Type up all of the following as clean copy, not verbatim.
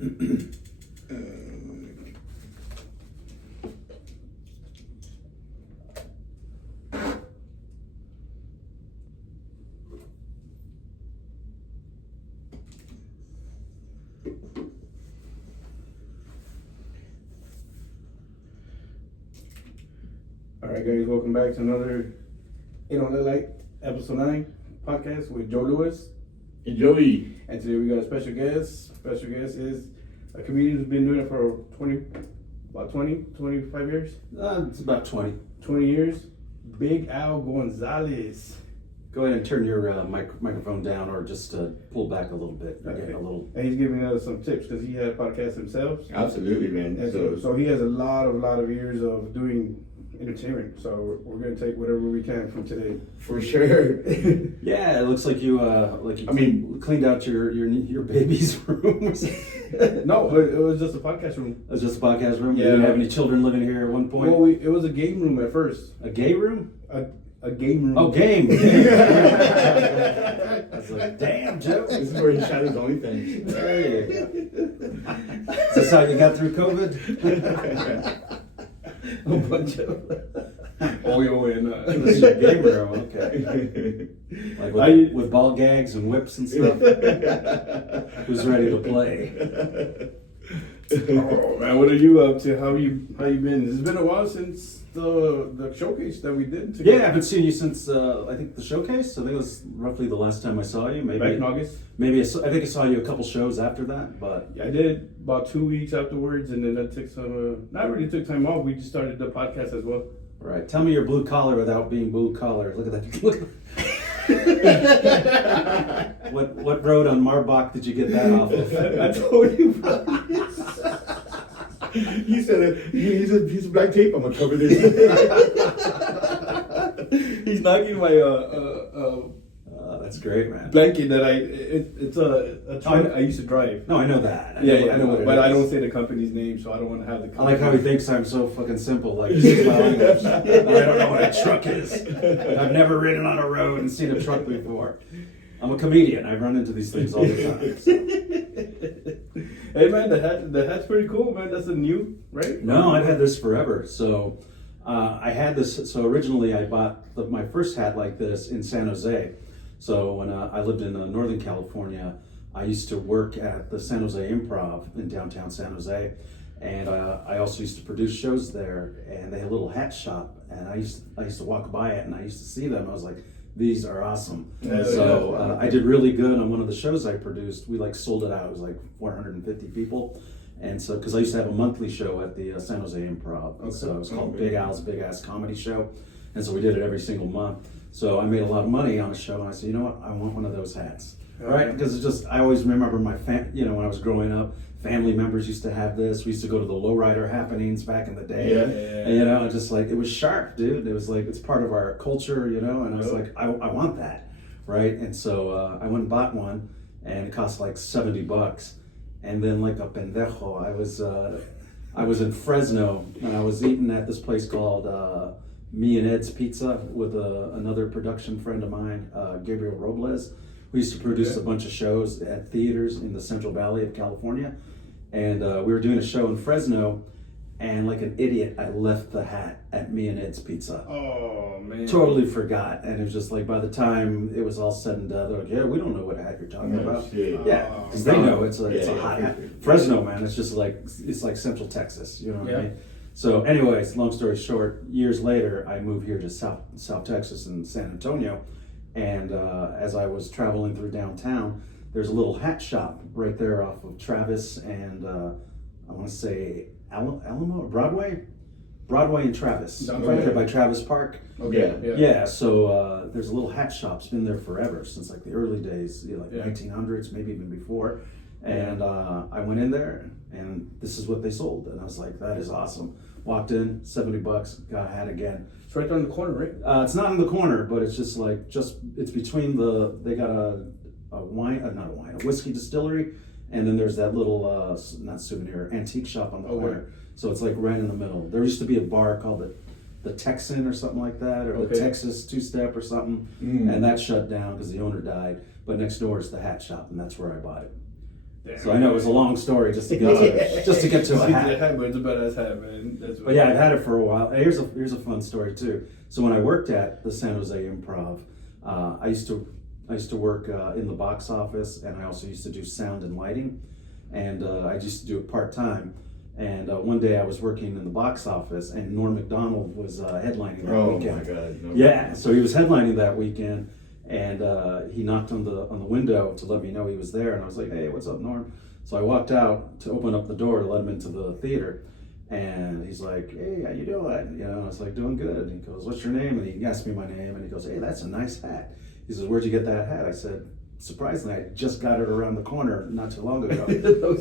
Alright guys, welcome back to another It episode 9 podcast with Joe Lewis. Hey Joey. And today we got a special guest. Special guest is a comedian who's been doing it for 25 years? It's about 20. 20 years. Big Al Gonzales. Go ahead and turn your microphone down or just pull back a little bit. You're getting a little... And he's giving us some tips because he had a podcast himself. Absolutely, man. And so he has a lot of years of doing entertainment. So we're going to take whatever we can from today. For sure. Yeah, it looks like you cleaned out your baby's room. No, it was just a podcast room. It was just a podcast room? Yeah. You didn't have any children living here at one point? Well, it was a game room at first. A gay room? A game room. Oh, game. I was like, damn, Joe. This is where he shot his OnlyFans. There you go. Is this how you got through COVID? A bunch of This is your game room, okay. Like with ball gags and whips and stuff. Who's ready to play? Oh man, what are you up to? How you been? It's been a while since the showcase that we did together. Yeah, I haven't seen you since I think the showcase. I think it was roughly the last time I saw you. Maybe back in August. Maybe I think I saw you a couple shows after that. But yeah, I did about 2 weeks afterwards, and then I took some. Not really took time off. We just started the podcast as well. Right. Tell me you're blue collar without being blue collar. Look at that. Look. What road on Marbach did you get that off of? I told you, bro. He said, "He's a piece of black tape. I'm gonna cover this." He's knocking my that's great, man. blanket that it's a truck I used to drive. No, I know that. I know what it but is. I don't say the company's name, so I don't want to have the. I like how he thinks I'm so fucking simple. Like, this is my language. I don't know what a truck is. I've never ridden on a road and seen a truck before. I'm a comedian. I run into these things all the time. So. Hey man, the hat's pretty cool, man. That's a new, right? No, I've had this forever. So I had this. So originally, I bought my first hat like this in San Jose. So when I lived in Northern California, I used to work at the San Jose Improv in downtown San Jose, and I also used to produce shows there. And they had a little hat shop, and I used to walk by it, and I used to see them. I was like, these are awesome. So I did really good on one of the shows I produced. We sold it out. It was like 450 people. And so, because I used to have a monthly show at the San Jose Improv. Okay. So it was called Big Al's Big Ass Comedy Show. And so we did it every single month. So I made a lot of money on the show. And I said, you know what? I want one of those hats. Right? Because it's just, I always remember my when I was growing up, family members used to have this. We used to go to the lowrider happenings back in the day. Yeah. And, just it was sharp, dude. It was it's part of our culture, and I was like, I want that. Right? And so I went and bought one, and it cost like $70. And then like a pendejo, I was in Fresno, and I was eating at this place called Me and Ed's Pizza with another production friend of mine, Gabriel Robles. We used to produce a bunch of shows at theaters in the Central Valley of California. And we were doing a show in Fresno, and like an idiot, I left the hat at Me and Ed's Pizza. Oh, man. Totally forgot. And it was just by the time it was all said and done, they're like, yeah, we don't know what hat you're talking about. Shit. Yeah, because they know it's a hot hat. Fresno, man, it's just it's like Central Texas, you know what I mean? So anyways, long story short, years later, I moved here to South Texas in San Antonio. And as I was traveling through downtown, there's a little hat shop right there off of Travis and I want to say Alamo, Broadway and Travis, right there by Travis Park. Okay. Yeah. So there's a little hat shop. It's been there forever, since like the early days, 1900s, maybe even before. And I went in there, and this is what they sold, and I was like, that is awesome. Walked in, $70, got a hat again. It's right there in the corner, right? It's not in the corner, but it's just it's between they got a whiskey distillery, and then there's that little not souvenir, antique shop on the corner. So it's like right in the middle. There used to be a bar called the Texan or something like that, or the Texas Two-Step or something, and that shut down because the owner died. But next door is the hat shop, and that's where I bought it. So I know it was a long story just to get to a hat. But it's a badass hat, man. But yeah, I've had it for a while. Here's a fun story too. So when I worked at the San Jose Improv, I used to work in the box office, and I also used to do sound and lighting, and I used to do it part time. And one day I was working in the box office, and Norm Macdonald was headlining that weekend. Oh my God! No. Yeah, so he was headlining that weekend, and he knocked on the window to let me know he was there, and I was like, "Hey, what's up, Norm?" So I walked out to open up the door to let him into the theater, and he's like, "Hey, how you doing?" You know, I was like, "Doing good." And he goes, "What's your name?" And he asked me my name, and he goes, "Hey, that's a nice hat." He says, "Where'd you get that hat?" I said, surprisingly, I just got it around the corner not too long ago.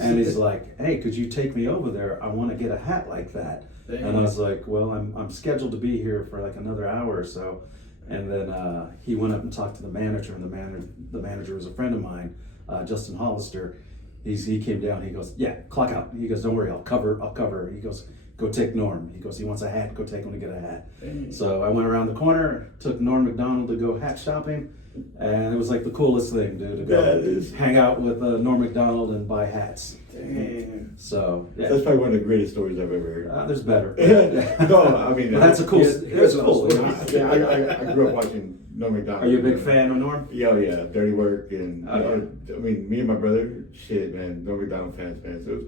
And he's like, "Hey, could you take me over there? I want to get a hat like that." Dang. And I was like, "Well, I'm scheduled to be here for like another hour or so." And then he went up and talked to the manager, and the manager was a friend of mine, Justin Hollister. He came down. He goes, "Yeah, clock out." He goes, "Don't worry, I'll cover." He goes, "Go take Norm." He goes, "He wants a hat. Go take him to get a hat." Dang. So I went around the corner, took Norm Macdonald to go hat shopping. And it was like the coolest thing, dude, to go hang out with Norm Macdonald and buy hats. Damn. So yeah. That's probably one of the greatest stories I've ever heard. There's better. No, I mean, but that's a cool. It's cool. Yeah, I grew up watching Norm Macdonald. Are you a big fan of Norm? Yeah, Dirty Work, and I mean, me and my brother, shit, man, Norm Macdonald fans, man. So,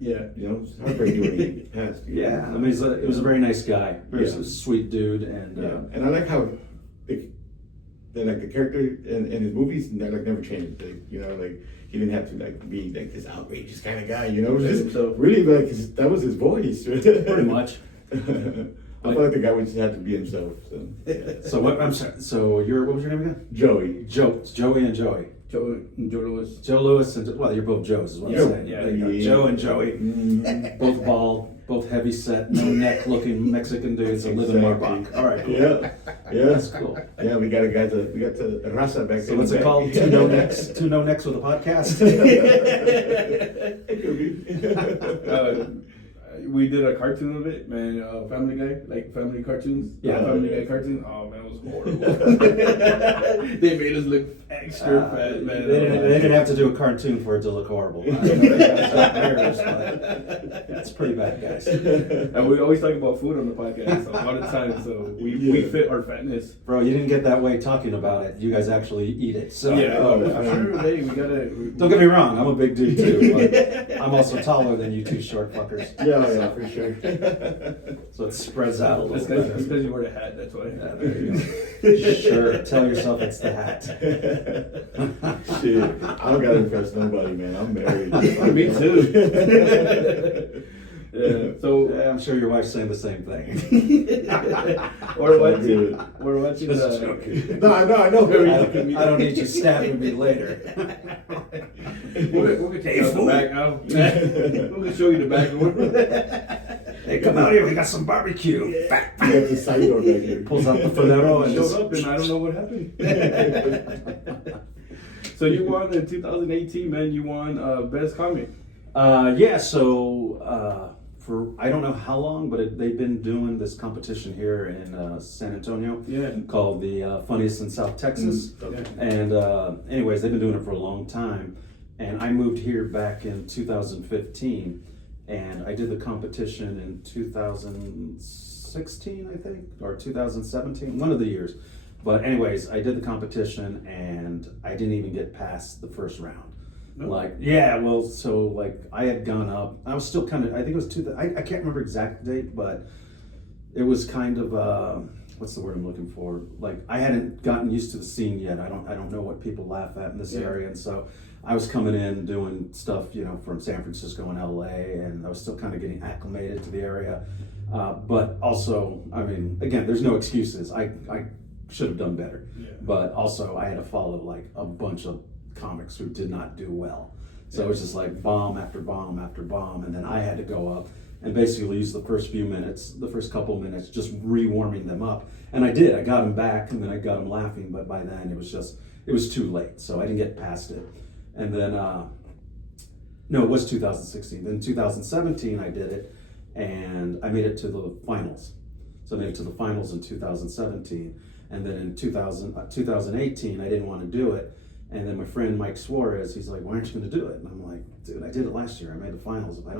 it's heartbreaking when he passed. Yeah, I mean, he was a very nice guy, very sweet dude, and and I like how. The character in his movies never changed. Like he didn't have to be like this outrageous kind of guy. Just really that was his voice. Pretty much. I feel like the guy would just have to be himself. So, yeah. So what? I'm sorry. So what was your name again? Joey. Joey and Joey. Joe Lewis. Joe Lewis and you're both Joes, is what I'm saying. Yeah. Joe and Joey, both bald, both heavy set, no neck looking Mexican dudes that live in Marbach. All right, cool. Yeah, that's cool. Yeah, we got the Raza back there. So what's it called? Two no necks with a podcast. It could be. We did a cartoon of it, man. Family Guy, like family cartoons. Yeah, Family Guy cartoon. Oh man, it was horrible. They made us look extra fat, man. They didn't have to do a cartoon for it to look horrible. That's pretty bad, guys. And we always talk about food on the podcast all the time, so we fit our fatness. Bro, you didn't get that way talking about it. You guys actually eat it. So for sure. Hey, we gotta. Don't get me wrong. I'm a big dude too, but I'm also taller than you two short fuckers. Yeah, for sure. So it spreads out a little bit. It's because you wear a hat, that's why. Yeah, there you go. Sure, tell yourself it's the hat. Shit, I don't gotta impress nobody, man. I'm married. Me too. So I'm sure your wife's saying the same thing. We're watching. No, I know. I don't need you stabbing me later. We're gonna take you the back now. We're gonna show you the back. Hey, come out here. We got some barbecue. You got the side door back here. Pulls out the Finero and showed up, and I don't know what happened. So you won in 2018, man. You won Best Comic. So for I don't know how long, but they've been doing this competition here in San Antonio called the Funniest in South Texas. And anyways, they've been doing it for a long time. And I moved here back in 2015, and I did the competition in 2016, I think, or 2017, one of the years. But anyways, I did the competition, and I didn't even get past the first round. So I had gone up. I was still kind of, I think it was I can't remember exact date, but it was kind of, what's the word I'm looking for? Like, I hadn't gotten used to the scene yet. I don't know what people laugh at in this area. And so I was coming in doing stuff, from San Francisco and LA, and I was still kind of getting acclimated to the area. But also, I mean, again, there's no excuses. I should have done better. But also I had to follow like a bunch of comics who did not do well. So it was just like bomb after bomb after bomb, and then I had to go up and basically use the first couple minutes just re-warming them up. And I did. I got them back, and then I got them laughing, but by then it was too late, so I didn't get past it. And then no, it was 2016. Then 2017 I did it, and I made it to the finals. So I made it to the finals in 2017, and then in 2018 I didn't want to do it. And then my friend Mike Suarez, he's like, why aren't you going to do it? And I'm like, dude, I did it last year. I made the finals. If I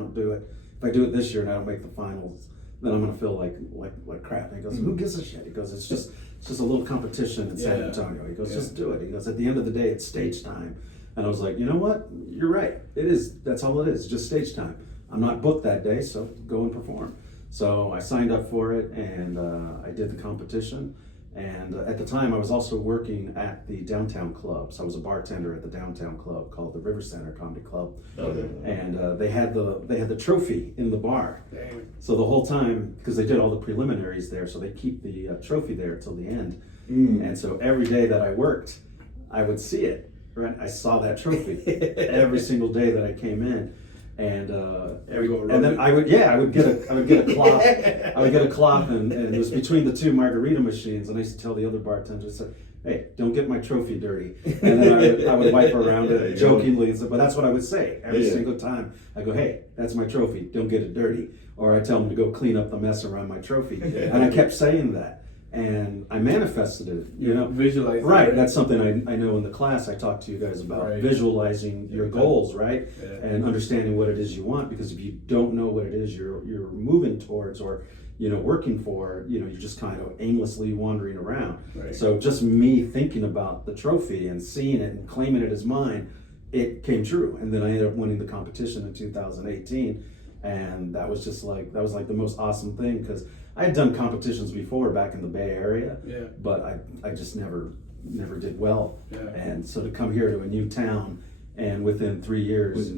do it this year and I don't make the finals, then I'm going to feel like crap. And he goes, who gives a shit? He goes, it's just a little competition in San Antonio. He goes, just do it. He goes, at the end of the day, it's stage time. And I was like, you know what? You're right. It is. That's all it is. Just stage time. I'm not booked that day, so go and perform. So I signed up for it, and I did the competition. And at the time, I was also working at the downtown club. So I was a bartender at the downtown club called the River Center Comedy Club. Okay. And they had the trophy in the bar. Damn. So the whole time, because they did all the preliminaries there, so they keep the trophy there till the end. And so every day that I worked, I would see it. Right, I saw that trophy every single day that I came in. And then I would get a cloth. I would get a cloth, and it was between the two margarita machines. And I used to tell the other bartenders, I said, "Hey, don't get my trophy dirty." And then I would wipe around it jokingly, but that's what I would say every single time. I go, "Hey, that's my trophy. Don't get it dirty." Or I tell them to go clean up the mess around my trophy. And I kept saying that. And I manifested it, Visualize. Right, that's something I know in the class I talked to you guys about, visualizing your goals, right? Yeah. And understanding what it is you want, because if you don't know what it is you're moving towards or, working for, you're just kind of aimlessly wandering around. Right. So just me thinking about the trophy and seeing it and claiming it as mine, it came true. And then I ended up winning the competition in 2018. And that was like the most awesome thing, because I had done competitions before back in the Bay Area, but I just never did well. Yeah. And so to come here to a new town, and within 3 years,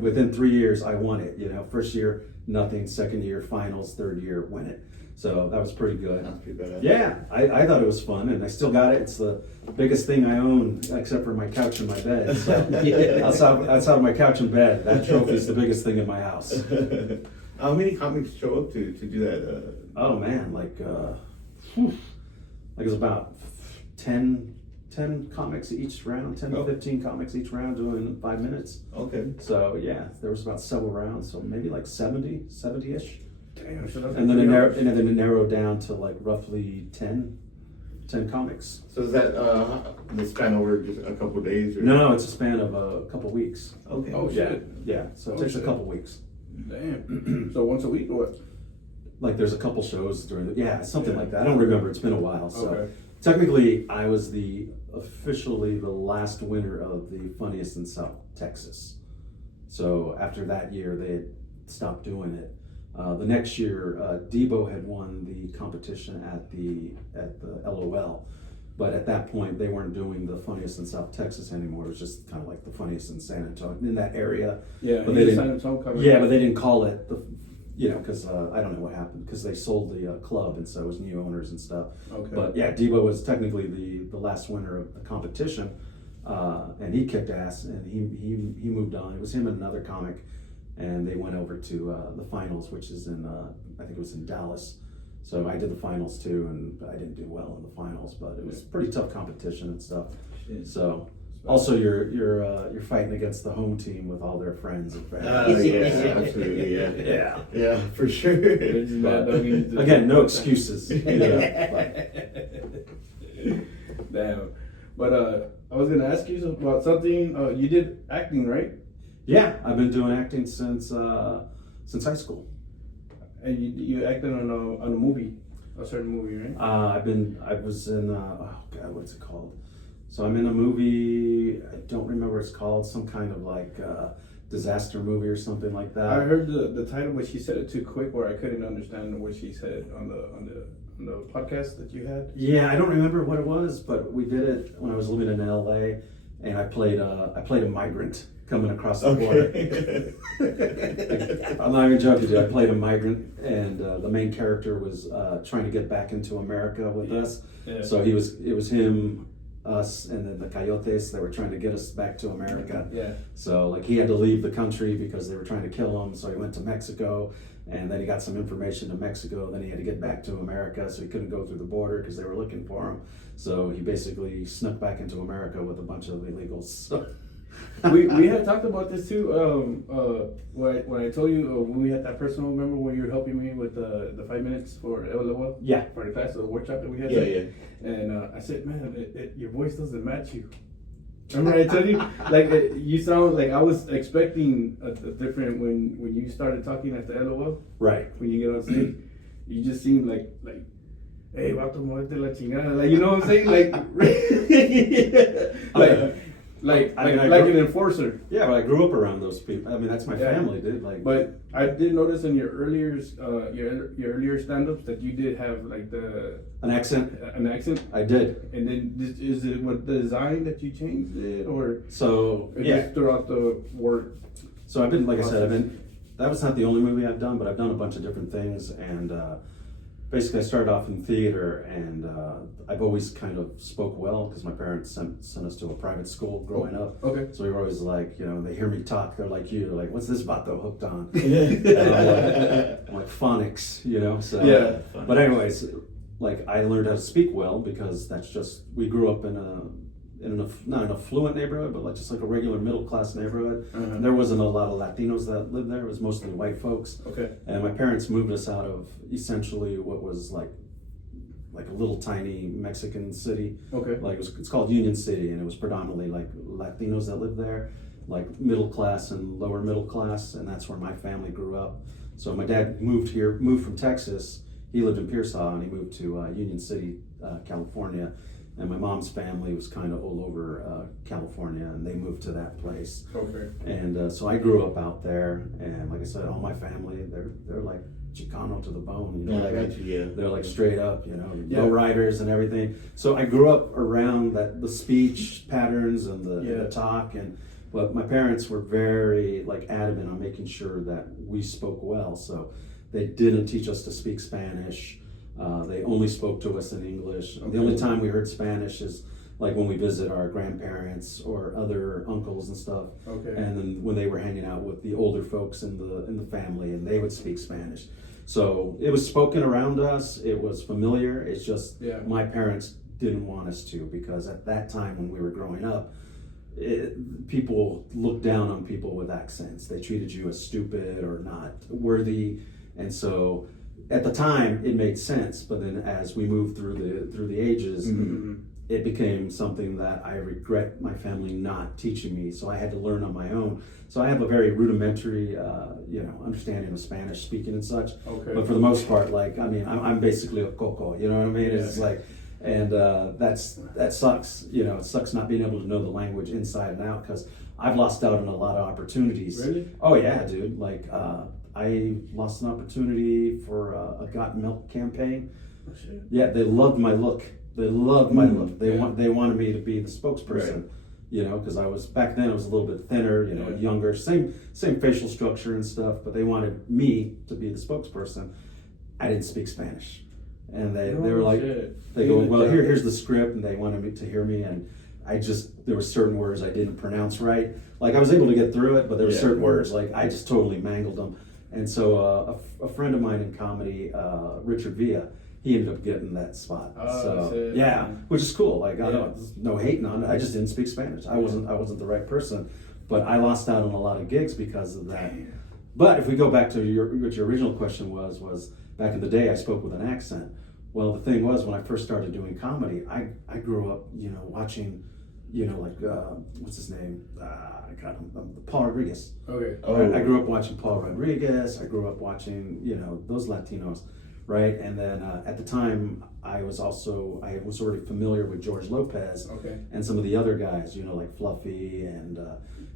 within 3 years I won it. First year nothing, second year finals, third year win it. So that was pretty good. That's pretty bad. Yeah, I thought it was fun, and I still got it. It's the biggest thing I own, except for my couch and my bed. So outside of my couch and bed, that trophy is the biggest thing in my house. How many comics show up to do that? Oh man, it's about 10 comics each round, 10 to 15 comics each round, doing 5 minutes. Okay. So yeah, there was about several rounds, so maybe like 70-ish. Damn, and then it narrowed down to like roughly 10 comics. So is that the span over just a couple of days? Or? No, it's a span of a couple weeks. Okay. Oh shit. Yeah, so it takes a couple weeks. Damn. So once a week or what? Like there's a couple shows during something like that. I don't remember. It's been a while. So technically, I was officially the last winner of the Funniest in South Texas. So after that year, they had stopped doing it. The next year, Debo had won the competition at the LOL, but at that point they weren't doing the Funniest in South Texas anymore. It was just kind of like the Funniest in San Antonio in that area. Yeah, but they didn't. San Antonio Yeah, but they didn't call it the. Because I don't know what happened, because they sold the club, and so it was new owners and stuff. Okay. But yeah, Debo was technically the last winner of the competition, and he kicked ass, and he moved on. It was him and another comic, and they went over to the finals, which is in I think it was in Dallas. So I did the finals too, and I didn't do well in the finals, but it was pretty tough competition and stuff. So. Also, you're fighting against the home team with all their friends and family. Yeah, absolutely, yeah, for sure. Again, no excuses. Damn. But I was gonna ask you about something. You did acting, right? Yeah, I've been doing acting since high school. And you acted on a movie, a certain movie, right? I was in what's it called? So I'm in a movie, I don't remember what it's called, some kind of disaster movie or something like that. I heard the title, but she said it too quick where I couldn't understand what she said on the podcast that you had. Yeah, I don't remember what it was, but we did it when I was living in LA, and I played a migrant coming across the border. I'm not even joking, dude. I played a migrant, and the main character was trying to get back into America with us. Yeah. So it was him, us, and then the coyotes that were trying to get us back to America. Yeah. So he had to leave the country because they were trying to kill him. So he went to Mexico, and then he got some information to Mexico. Then he had to get back to America, so he couldn't go through the border because they were looking for him. So he basically snuck back into America with a bunch of illegals. So. we had talked about this too. When I told you when we had that personal, remember when you were helping me with the 5 minutes for LOL? Yeah. For the class, the workshop that we had. Yeah. And I said, man, your voice doesn't match you. Remember I told you, like you sound like I was expecting a different when you started talking at the LOL. Right. When you get on stage, you just seem like, hey, vato, muévete la chingada. Like, you know what I'm saying? Like, like an enforcer. Yeah, but I grew up around those people. I mean, that's my family, dude. Like, but I did notice in your earlier stand-ups that you did have like an accent. An accent. I did. And then is it with the design that you changed it, or just throughout the work? So I've been, like I said, that was not the only movie I've done, but I've done a bunch of different things, and basically I started off in theater, and I've always kind of spoke well because my parents sent us to a private school growing up. Okay. So we were always like, they hear me talk, they're like, what's this vato hooked on? I'm like phonics, so. Yeah. But anyways, like I learned how to speak well because that's just, we grew up not an affluent neighborhood, but just like a regular middle class neighborhood. Uh-huh. There wasn't a lot of Latinos that lived there. It was mostly white folks. Okay. And my parents moved us out of essentially what was like a little tiny Mexican city. Okay. Like it's called Union City, and it was predominantly like Latinos that lived there, like middle class and lower middle class, and that's where my family grew up. So my dad moved from Texas. He lived in Pearsall, and he moved to Union City, California. And my mom's family was kind of all over California, and they moved to that place. Okay. And so I grew up out there, and like I said, all my family, they're like Chicano to the bone, They're like straight up, low riders and everything. So I grew up around the speech patterns and the talk, but my parents were very adamant on making sure that we spoke well. So they didn't teach us to speak Spanish. They only spoke to us in English. Okay. The only time we heard Spanish is like when we visit our grandparents or other uncles and stuff. Okay. And then when they were hanging out with the older folks in the family, and they would speak Spanish. So it was spoken around us. It was familiar. It's just my parents didn't want us to, because at that time when we were growing up, people looked down on people with accents. They treated you as stupid or not worthy, and so. At the time, it made sense, but then as we moved through the ages, it became something that I regret my family not teaching me. So I had to learn on my own. So I have a very rudimentary, understanding of Spanish speaking and such. Okay. But for the most part, I'm basically a coco. You know what I mean? Yeah. It's like, and that sucks. It sucks not being able to know the language inside and out, because I've lost out on a lot of opportunities. Really? Oh yeah, dude. I lost an opportunity for a Got Milk campaign. Oh, shit. Yeah, they loved my look. They wanted me to be the spokesperson. Right. Because I was back then. I was a little bit thinner. Younger, same facial structure and stuff. But they wanted me to be the spokesperson. I didn't speak Spanish, and they were like, they go, well, here's the script, and they wanted me to hear me, and there were certain words I didn't pronounce right. Like I was able to get through it, but there were certain words I just totally mangled them. And so a friend of mine in comedy, Richard Villa, he ended up getting that spot. Which is cool. I don't, no hating on it. I just didn't speak Spanish. I wasn't the right person, but I lost out on a lot of gigs because of that. Damn. But if we go back to what your original question was back in the day, I spoke with an accent. Well, the thing was, when I first started doing comedy, I grew up, watching, what's his name? Paul Rodriguez. Okay. I grew up watching Paul Rodriguez. I grew up watching, those Latinos, right? And then at the time, I was already familiar with George Lopez. Okay. And some of the other guys, like Fluffy and,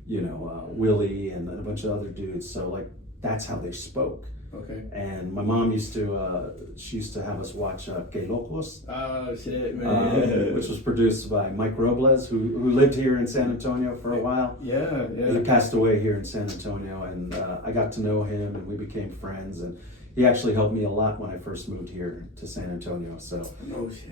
Willie and a bunch of other dudes. So that's how they spoke. Okay. And my mom used to have us watch Que Locos. Oh shit, man! Which was produced by Mike Robles, who lived here in San Antonio for a while. Yeah. He passed away here in San Antonio, and I got to know him, and we became friends. And he actually helped me a lot when I first moved here to San Antonio. So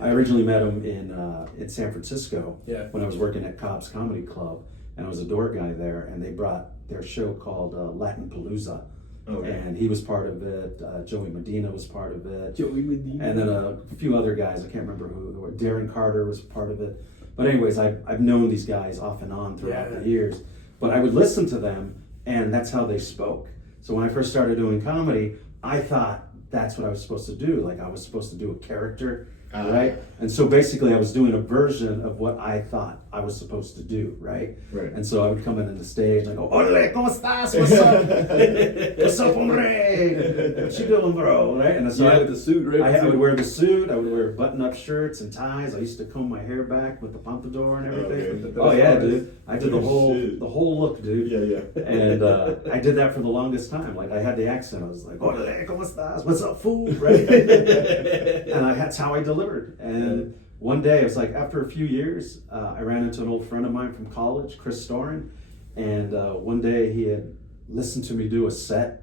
I originally met him in San Francisco when I was working at Cobb's Comedy Club, and I was a door guy there. And they brought their show called Latin Palooza. Okay. And he was part of it. Joey Medina was part of it. And then a few other guys. I can't remember who. Darren Carter was part of it. But anyways, I've known these guys off and on throughout the years. But I would listen to them, and that's how they spoke. So when I first started doing comedy, I thought that's what I was supposed to do. I was supposed to do a character right? And so basically I was doing a version of what I thought I was supposed to do, right? Right. And so I would come in the stage and I go, "Ole, ¿cómo estás? What's up? What's up, hombre? What you doing, bro?" Right? And so you had the suit, right? I would wear the suit. I would wear button-up shirts and ties. I used to comb my hair back with the pompadour and everything. Okay. Oh yeah, dude. I did the whole look, dude. Yeah. And I did that for the longest time. Like I had the accent. I was like, "Ole, ¿cómo estás? What's up, fool?" Right? And that's how I delivered. And one day, it was like after a few years, I ran into an old friend of mine from college, Chris Storin, and one day he had listened to me do a set,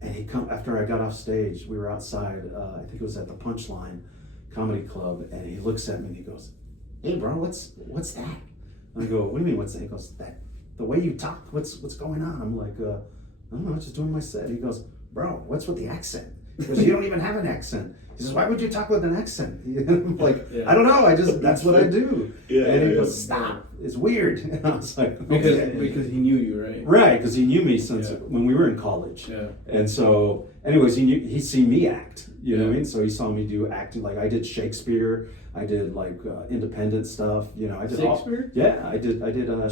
and he come after I got off stage. We were outside. I think it was at the Punchline Comedy Club, and he looks at me and he goes, "Hey, bro, what's that?" And I go, "What do you mean, what's that?" He goes, "That the way you talk. What's going on?" I'm like, "I don't know, just doing my set." He goes, "Bro, what's with the accent?" He goes, "You don't even have an accent." He says, "Why would you talk with an accent?" I'm like, "I don't know. That's what I do." And he goes, "Stop. It's weird." And I was like, "Okay." Because he knew you, right? Right, because he knew me since when we were in college. Yeah. And so, anyways, he'd seen me act. You know what I mean? So he saw me do acting. Like I did Shakespeare. I did like independent stuff. You know, I did Shakespeare. I did.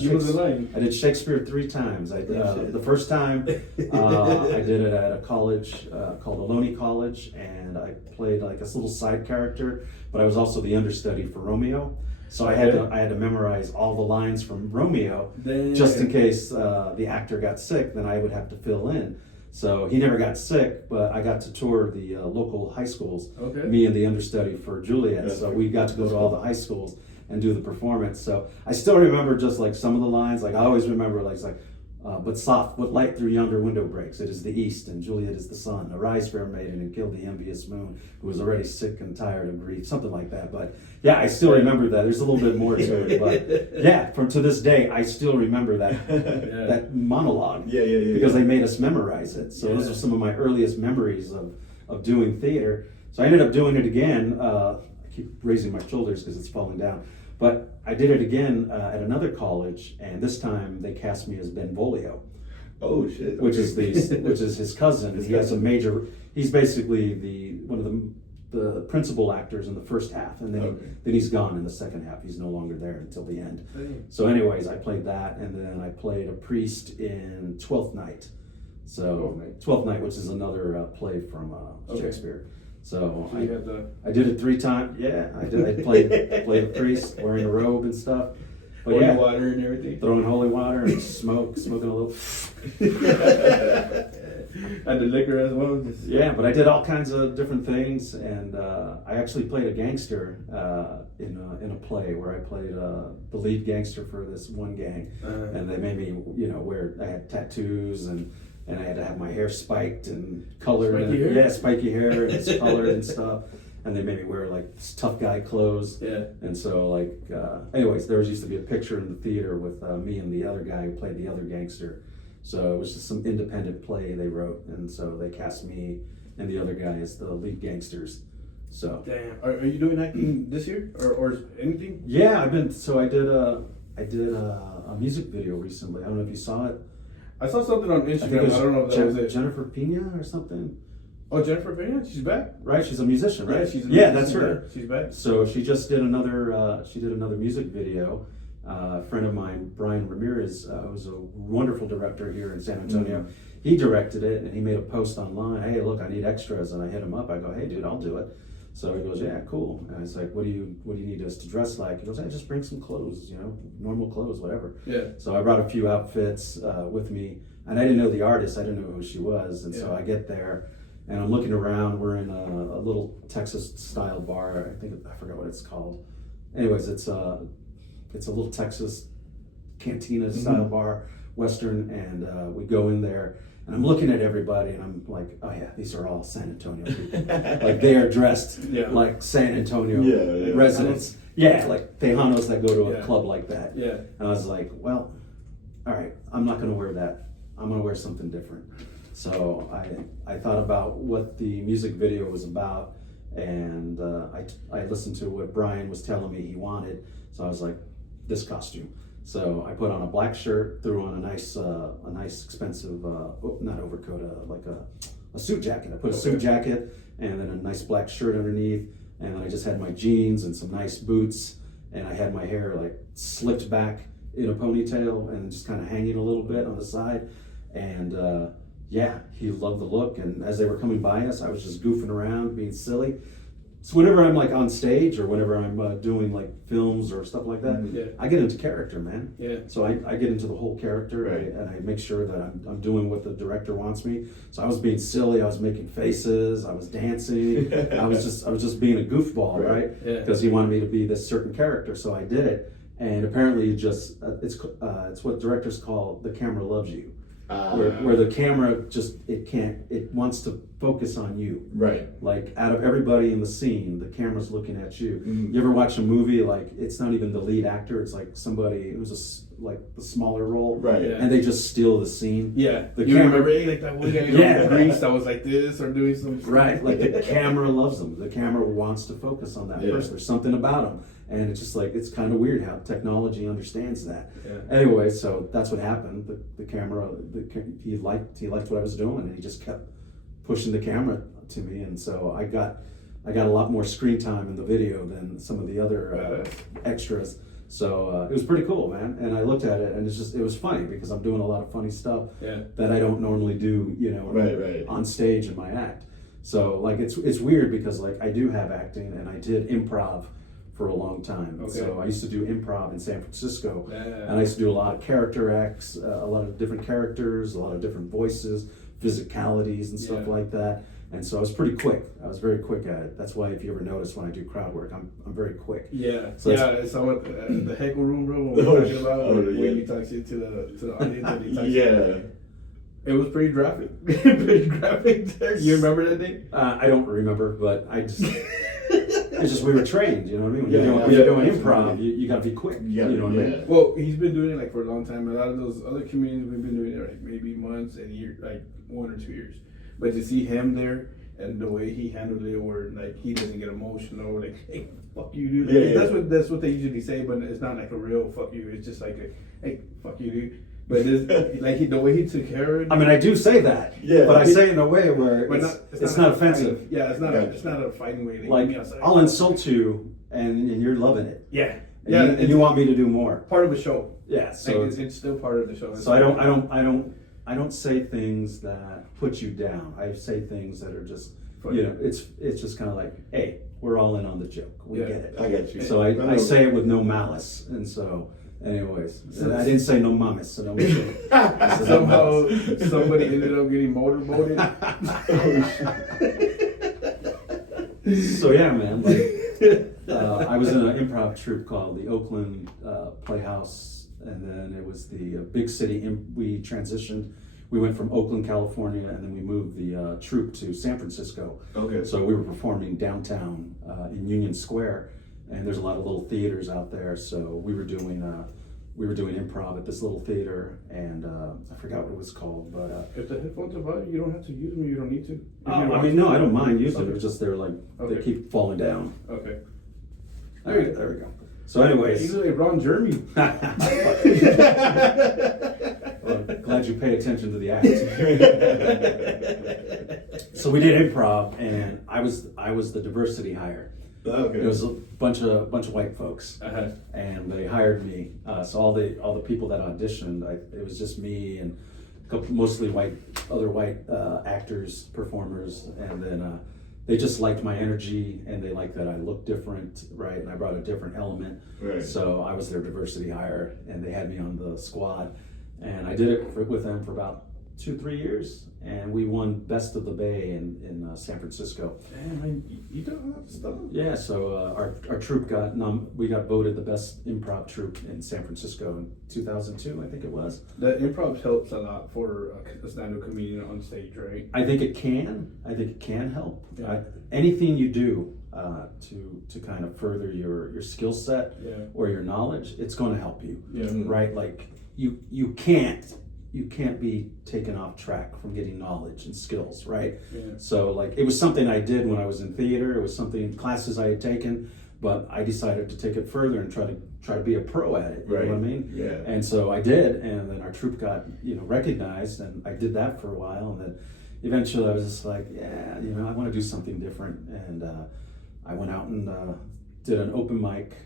You was the line. I did Shakespeare 3 times. I did the first time I did it at a college called Ohlone College, and I played like this little side character. But I was also the understudy for Romeo. So I had to memorize all the lines from Romeo, just in case the actor got sick. Then I would have to fill in. So he never got sick, but I got to tour the local high schools. Okay. Me and the understudy for Juliet. That's so we got to go to all the high schools and do the performance. So I still remember just like some of the lines. Like I always remember like it's like. But soft, what light through yonder window breaks? It is the east, and Juliet is the sun. Arise, fair maiden, and kill the envious moon, who was already sick and tired of grief. Something like that. But yeah, I still remember that. There's a little bit more to it, but yeah, from to this day, I still remember that that monologue. Yeah. Because they made us memorize it. So those are some of my earliest memories of doing theater. So I ended up doing it again. I keep raising my shoulders because it's falling down. But I did it again at another college, and this time they cast me as Benvolio. Oh shit! Which is his cousin. He has a major. He's basically one of the principal actors in the first half, and then he's gone in the second half. He's no longer there until the end. So, anyways, I played that, and then I played a priest in Twelfth Night. So, Twelfth Night, which is another play from Shakespeare. So I did it 3 times. Yeah, I did. I played a priest wearing a robe and stuff. But holy water and everything. Throwing holy water and smoking a little. And the liquor as well. Yeah, but I did all kinds of different things, and I actually played a gangster in a play where I played the lead gangster for this one gang, and they made me wear. I had tattoos and I had to have my hair spiked and colored. Spiky hair and it's colored and stuff. And they made me wear like this tough guy clothes. Yeah. And so anyways, there used to be a picture in the theater with me and the other guy who played the other gangster. So it was just some independent play they wrote, and so they cast me and the other guy as the lead gangsters. So. Damn. Are you doing acting this year or anything? Yeah, I did a music video recently. I don't know if you saw it. I saw something on Instagram. I don't know if that was it. Jennifer Pena or something. Oh, Jennifer Pena, she's back. Right, she's a musician, right? Yeah, that's her. She's back. So she just did another. She did another music video. A friend of mine, Brian Ramirez, who's a wonderful director here in San Antonio. Mm-hmm. He directed it, and he made a post online. Hey, look, I need extras, and I hit him up. I go, hey, dude, I'll do it. So he goes, yeah, cool. And I was like, what do you need us to dress like? He goes, hey, just bring some clothes, normal clothes, whatever. Yeah. So I brought a few outfits with me. And I didn't know the artist. I didn't know who she was. And so I get there, and I'm looking around. We're in a little Texas-style bar. I forgot what it's called. Anyways, it's a little Texas cantina-style bar, Western, and we go in there. And I'm looking at everybody, and I'm like, oh yeah, these are all San Antonio people. Like they are dressed like San Antonio residents. Yeah, like Tejanos that go to a club like that. Yeah. And I was like, well, all right, I'm not going to wear that. I'm going to wear something different. So I thought about what the music video was about, and I listened to what Brian was telling me he wanted. So I was like, this costume. So I put on a black shirt, threw on a nice expensive, not overcoat, like a suit jacket. I put a suit jacket and then a nice black shirt underneath, and then I just had my jeans and some nice boots, and I had my hair like slicked back in a ponytail and just kind of hanging a little bit on the side. And yeah, he loved the look. And as they were coming by us, I was just goofing around, being silly. So whenever I'm like on stage or whenever I'm doing like films or stuff like that, I get into character, man. Yeah. So I get into the whole character, and I make sure that I'm doing what the director wants me. So I was being silly. I was making faces. I was dancing. I was just being a goofball, right? Yeah. Because he wanted me to be this certain character. So I did it, and apparently it's what directors call the camera loves you. Where the camera it wants to focus on you. Right. Like out of everybody in the scene, the camera's looking at you. Mm-hmm. You ever watch a movie, like it's not even the lead actor, it's like somebody who's like the smaller role. Right. Yeah. And they just steal the scene. Yeah. The you camera, remember like that one guy in Greece that was like this or doing some right, like the camera loves them. The camera wants to focus on that person. There's something about them. And it's just like, it's kind of weird how technology understands that. Yeah. Anyway, so that's what happened. The camera, he liked what I was doing, and he just kept pushing the camera to me. And so I got a lot more screen time in the video than some of the other extras. So it was pretty cool, man. And I looked at it, and it was funny because I'm doing a lot of funny stuff that I don't normally do, on stage in my act. So like it's weird because like I do have acting, and I did improv for a long time. Okay. So I used to do improv in San Francisco, and I used to do a lot of character acts, a lot of different characters, a lot of different voices, physicalities and stuff like that. And so I was pretty quick. I was very quick at it. That's why if you ever notice when I do crowd work, I'm very quick. Yeah. So it's what the heckle room, bro. What we're talking about when you talk to the audience. And he talks It was pretty graphic. Pretty graphic there. You remember that thing? I don't remember, but I just. It's just we were trained, you know what I mean? When Yeah, you're doing improv, you got to be quick. Yeah, you know what I mean? Well, he's been doing it like for a long time. A lot of those other comedians, we've been doing it like maybe months and years, like 1 or 2 years. But to see him there and the way he handled it, where like he doesn't get emotional, like hey, fuck you, dude. Like, that's what they usually say, but it's not like a real fuck you. It's just like a hey, fuck you, dude. But it's, like the way he took care of it. I mean, I do say that, but I say it in a way where it's not offensive. Yeah, it's not a fighting way. Like I'll insult you, and you're loving it. Yeah, and you want me to do more. Part of the show. Yeah, so like, it's still part of the show. So I don't say things that put you down. I say things that are just it's just kind of like, hey, we're all in on the joke. We get it. I get you. So I say it with no malice, and so. Anyways, I didn't say no mames, so don't make sure. Somehow somebody ended up getting motorboated. So yeah, man. Like, I was in an improv troupe called the Oakland Playhouse, and then it was the big city. We transitioned. We went from Oakland, California, and then we moved the troupe to San Francisco. Okay. So we were performing downtown in Union Square. And there's a lot of little theaters out there, so we were doing improv at this little theater, and I forgot what it was called, but if the headphones are bad, you don't have to use them. You don't need to. I mean, no, I don't mind using them. It's just they're like they keep falling down. Okay. There we go. So, anyways, he's like Ron Jeremy. Well, glad you pay attention to the act. So we did improv, and I was the diversity hire. Okay. It was a bunch of white folks, and they hired me. So all the people that auditioned, it was just me and a couple, mostly other white actors, performers, and then they just liked my energy, and they liked that I looked different, right? And I brought a different element. Right. So I was their diversity hire, and they had me on the squad, and I did it with them for about 2-3 years, and we won Best of the Bay in San Francisco. Damn, man, you done a lot of stuff. Yeah, so our troupe got voted the best improv troupe in San Francisco in 2002, I think it was. The improv helps a lot for a stand-up comedian on stage, right? I think it can help. Yeah. Anything you do to kind of further your skill set or your knowledge, it's going to help you. Yeah. Right? Like you can't be taken off track from getting knowledge and skills, right? Yeah. So like it was something I did when I was in theater. It was something classes I had taken, but I decided to take it further and try to be a pro at it. You know what I mean? Yeah. And so I did, and then our troupe got recognized, and I did that for a while, and then eventually I was just like, I want to do something different, and I went out and did an open mic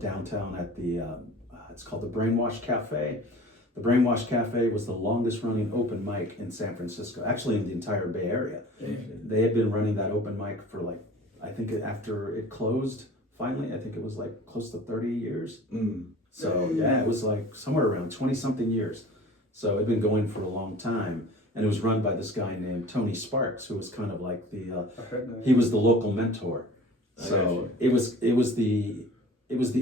downtown at the, it's called the Brainwash Cafe. The Brainwash Cafe was the longest running open mic in San Francisco, actually in the entire Bay Area. They had been running that open mic for like, I think after it closed, finally, I think it was like close to 30 years. So yeah, it was like somewhere around 20 something years. So it'd been going for a long time. And it was run by this guy named Tony Sparks, who was kind of like he was the local mentor. So it was the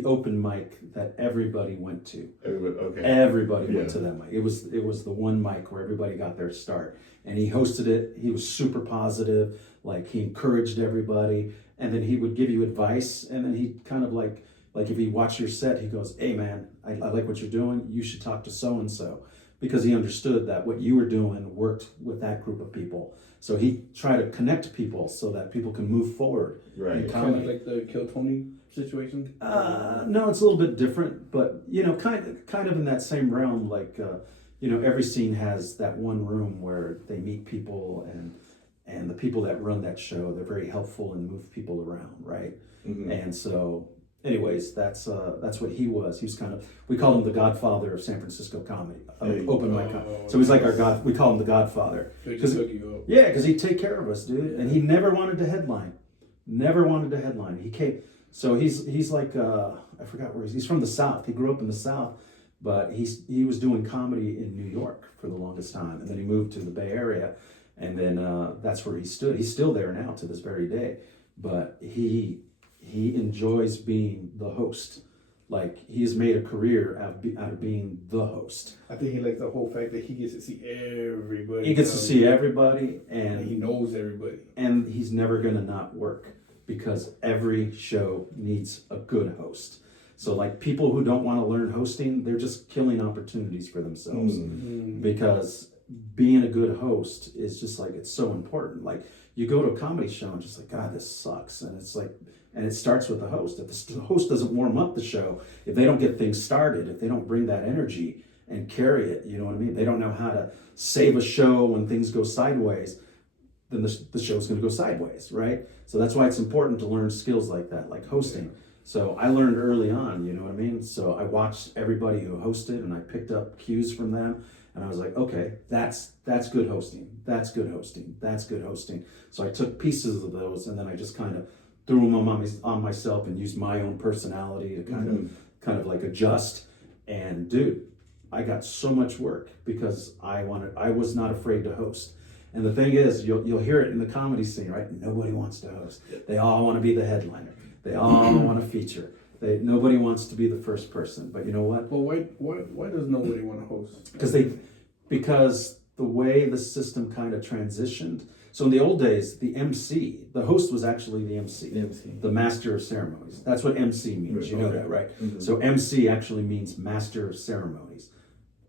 open mic that everybody went to. Everybody went to that mic. It was the one mic where everybody got their start. And he hosted it. He was super positive. Like he encouraged everybody. And then he would give you advice. And then he kind of like if he watched your set, he goes, "Hey man, I like what you're doing. You should talk to so-and-so." Because he understood that what you were doing worked with that group of people. So he tried to connect people so that people can move forward. Right. Kind of like the Kill Tony situation? No, it's a little bit different, but kind of in that same realm. Like every scene has that one room where they meet people, and the people that run that show, they're very helpful and move people around, right? And so, anyways, that's what he was. He was kind of, we call him the Godfather of San Francisco comedy, open mic comedy. So he's like our God. We call him the Godfather. Because he'd take care of us, dude, and he never wanted to headline. Never wanted to headline. He came. So he's like I forgot where he's from the South. He grew up in the South, but he was doing comedy in New York for the longest time, and then he moved to the Bay Area, and then that's where he stood. He's still there now to this very day, but he enjoys being the host. Like he's made a career out of being the host. I think he likes the whole fact that he gets to see everybody. He gets to see everybody, and he knows everybody, and he's never gonna not work, because every show needs a good host. So like people who don't want to learn hosting, they're just killing opportunities for themselves. Because being a good host is just like, it's so important. Like you go to a comedy show and just like, God, this sucks. And it's like, and it starts with the host. If the host doesn't warm up the show, if they don't get things started, if they don't bring that energy and carry it, you know what I mean? They don't know how to save a show when things go sideways, then the show's going to go sideways, right? So that's why it's important to learn skills like that, like hosting. So I learned early on, you know what I mean? So I watched everybody who hosted, and I picked up cues from them, and I was like, okay, that's good hosting. That's good hosting. That's good hosting. So I took pieces of those, and then I just kind of threw them on myself and used my own personality to kind of like adjust. And dude, I got so much work because I was not afraid to host. And the thing is, you'll hear it in the comedy scene, right? Nobody wants to host. They all want to be the headliner. They all want to feature. Nobody wants to be the first person. But you know what? Well, why does nobody want to host? Because the way the system kind of transitioned. So in the old days, the host was actually the MC, the master of ceremonies. That's what MC means. You know that, right? So MC actually means master of ceremonies.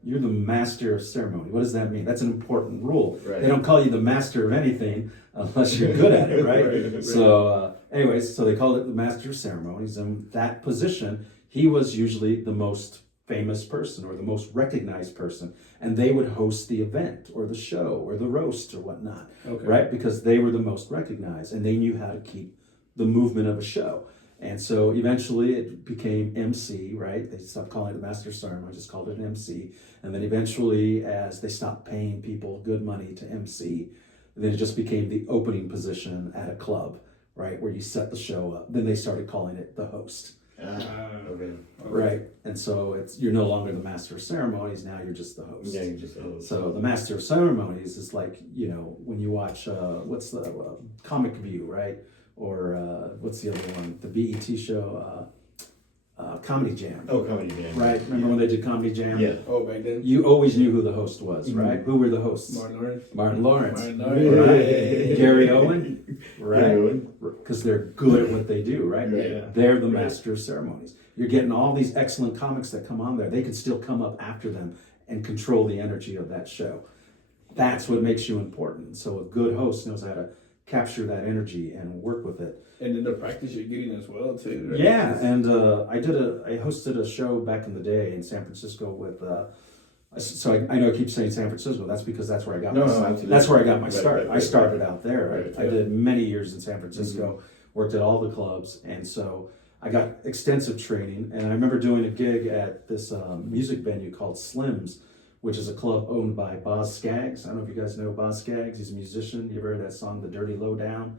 You're the master of ceremony. What does that mean? That's an important rule. Right. They don't call you the master of anything unless you're good at it, right? So anyways, so they called it the master of ceremonies. And that position, he was usually the most famous person or the most recognized person. And they would host the event or the show or the roast or whatnot, right? Because they were the most recognized and they knew how to keep the movement of a show. And so eventually it became MC, right? They stopped calling it the master of ceremony, just called it an MC. And then eventually, as they stopped paying people good money to MC, then it just became the opening position at a club, right? Where you set the show up. Then they started calling it the host. Right. And so you're no longer the master of ceremonies, now you're just the host. Yeah, you're just the host. So the master of ceremonies is like, when you watch, what's the Comic View, right? Or what's the other one? The BET show, Comedy Jam. Oh, Comedy Jam. Right? Remember when they did Comedy Jam? Yeah. Oh, back then? You always knew who the host was, right? Who were the hosts? Martin Lawrence. Right? Gary Owen. Right? Because they're good at what they do, right? Yeah. They're the master of ceremonies. You're getting all these excellent comics that come on there. They can still come up after them and control the energy of that show. That's what makes you important. So a good host knows how to capture that energy and work with it. And then the practice you're getting as well too, right? Yeah, and I hosted a show back in the day in San Francisco with so I know I keep saying San Francisco, that's because that's where I got my start. I started out there. I did many years in San Francisco worked at all the clubs, and so I got extensive training. And I remember doing a gig at this music venue called Slim's, which is a club owned by Boz Scaggs. I don't know if you guys know Boz Scaggs. He's a musician. You ever heard that song, The Dirty Lowdown?